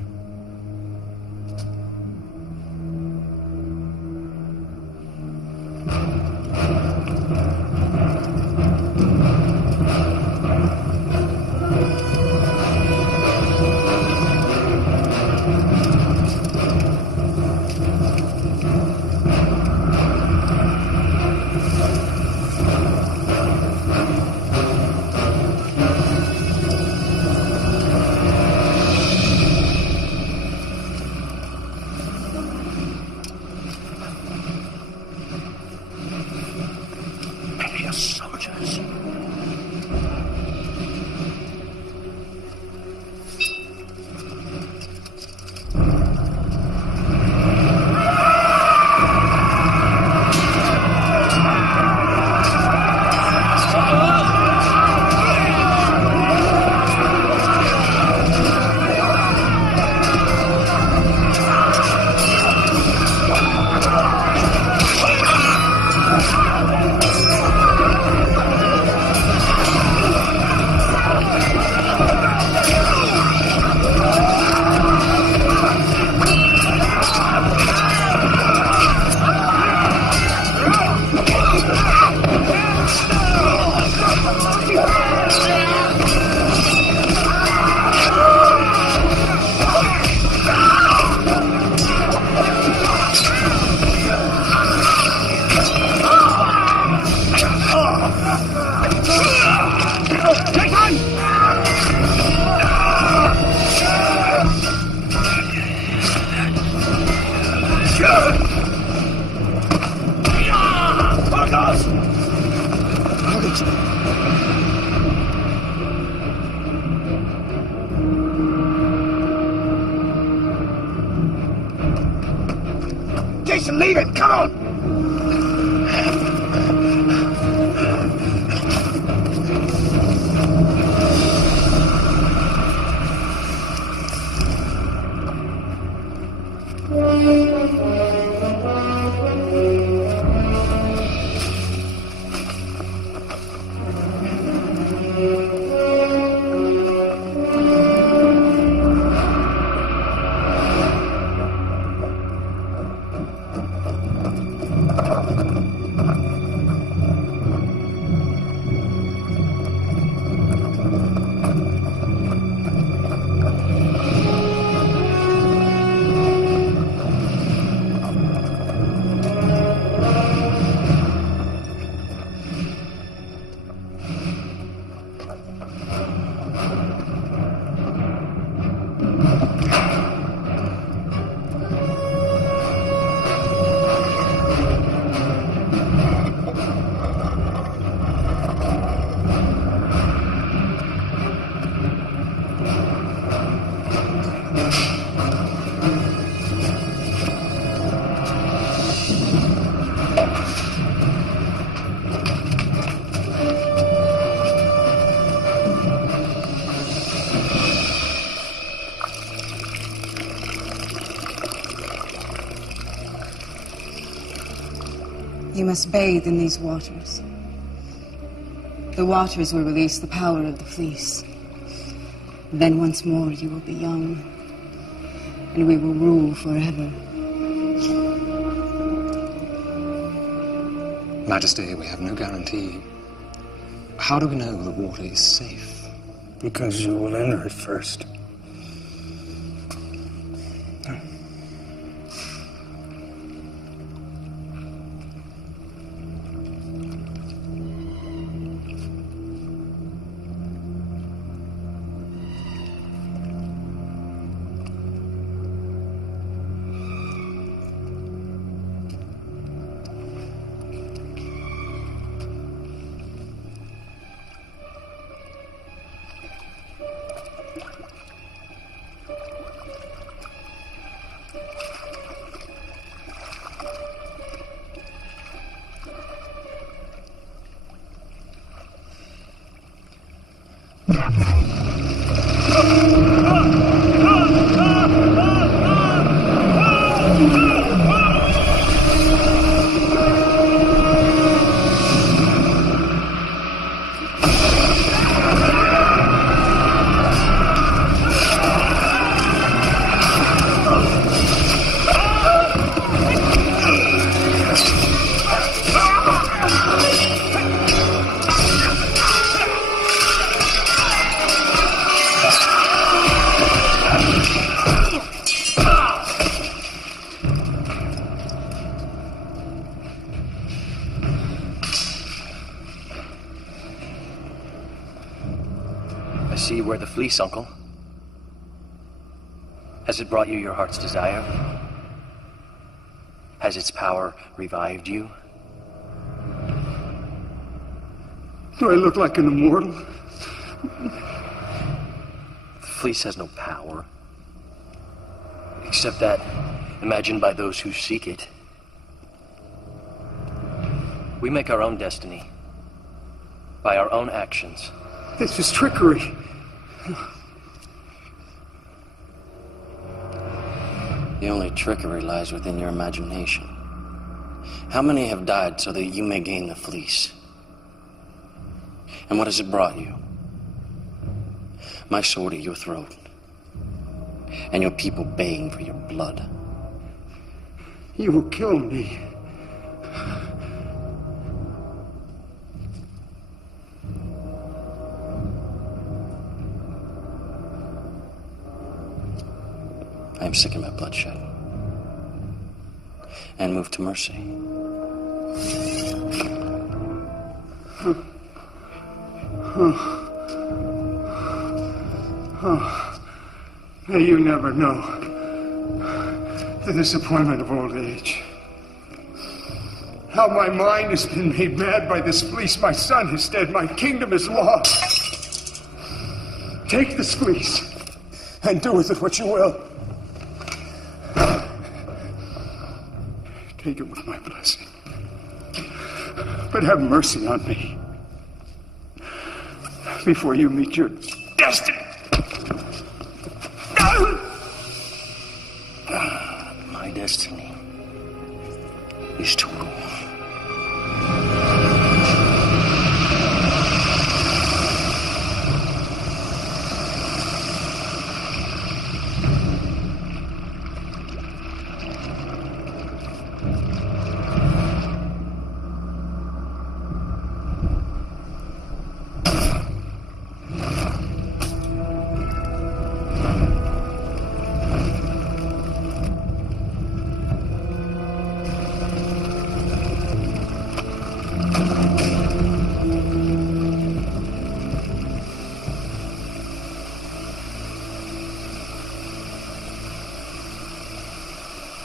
Jason, leave it! Come on! must bathe in these waters. The waters will release the power of the fleece. Then once more you will be young, and we will rule forever. Majesty, we have no guarantee. How do we know the water is safe? Because you will enter it first. Where the fleece, Uncle? Has it brought you your heart's desire? Has its power revived you? Do I look like an immortal? The fleece has no power. Except that imagined by those who seek it. We make our own destiny. By our own actions. This is trickery. The only trickery lies within your imagination. How many have died so that you may gain the fleece? And what has it brought you? My sword at your throat. And your people baying for your blood. You will kill me. I am sick of my bloodshed. And moved to mercy. May you never know the disappointment of old age. How my mind has been made mad by this fleece. My son is dead. My kingdom is lost. Take this fleece and do with it what you will. Take it with my blessing. But have mercy on me before you meet your destiny. My destiny is to rule.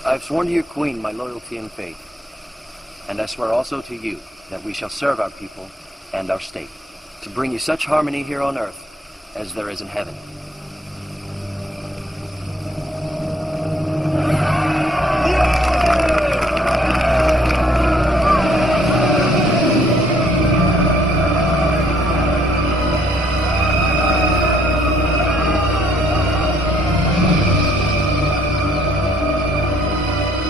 I've sworn to your queen my loyalty and faith, and I swear also to you that we shall serve our people and our state, to bring you such harmony here on earth as there is in heaven.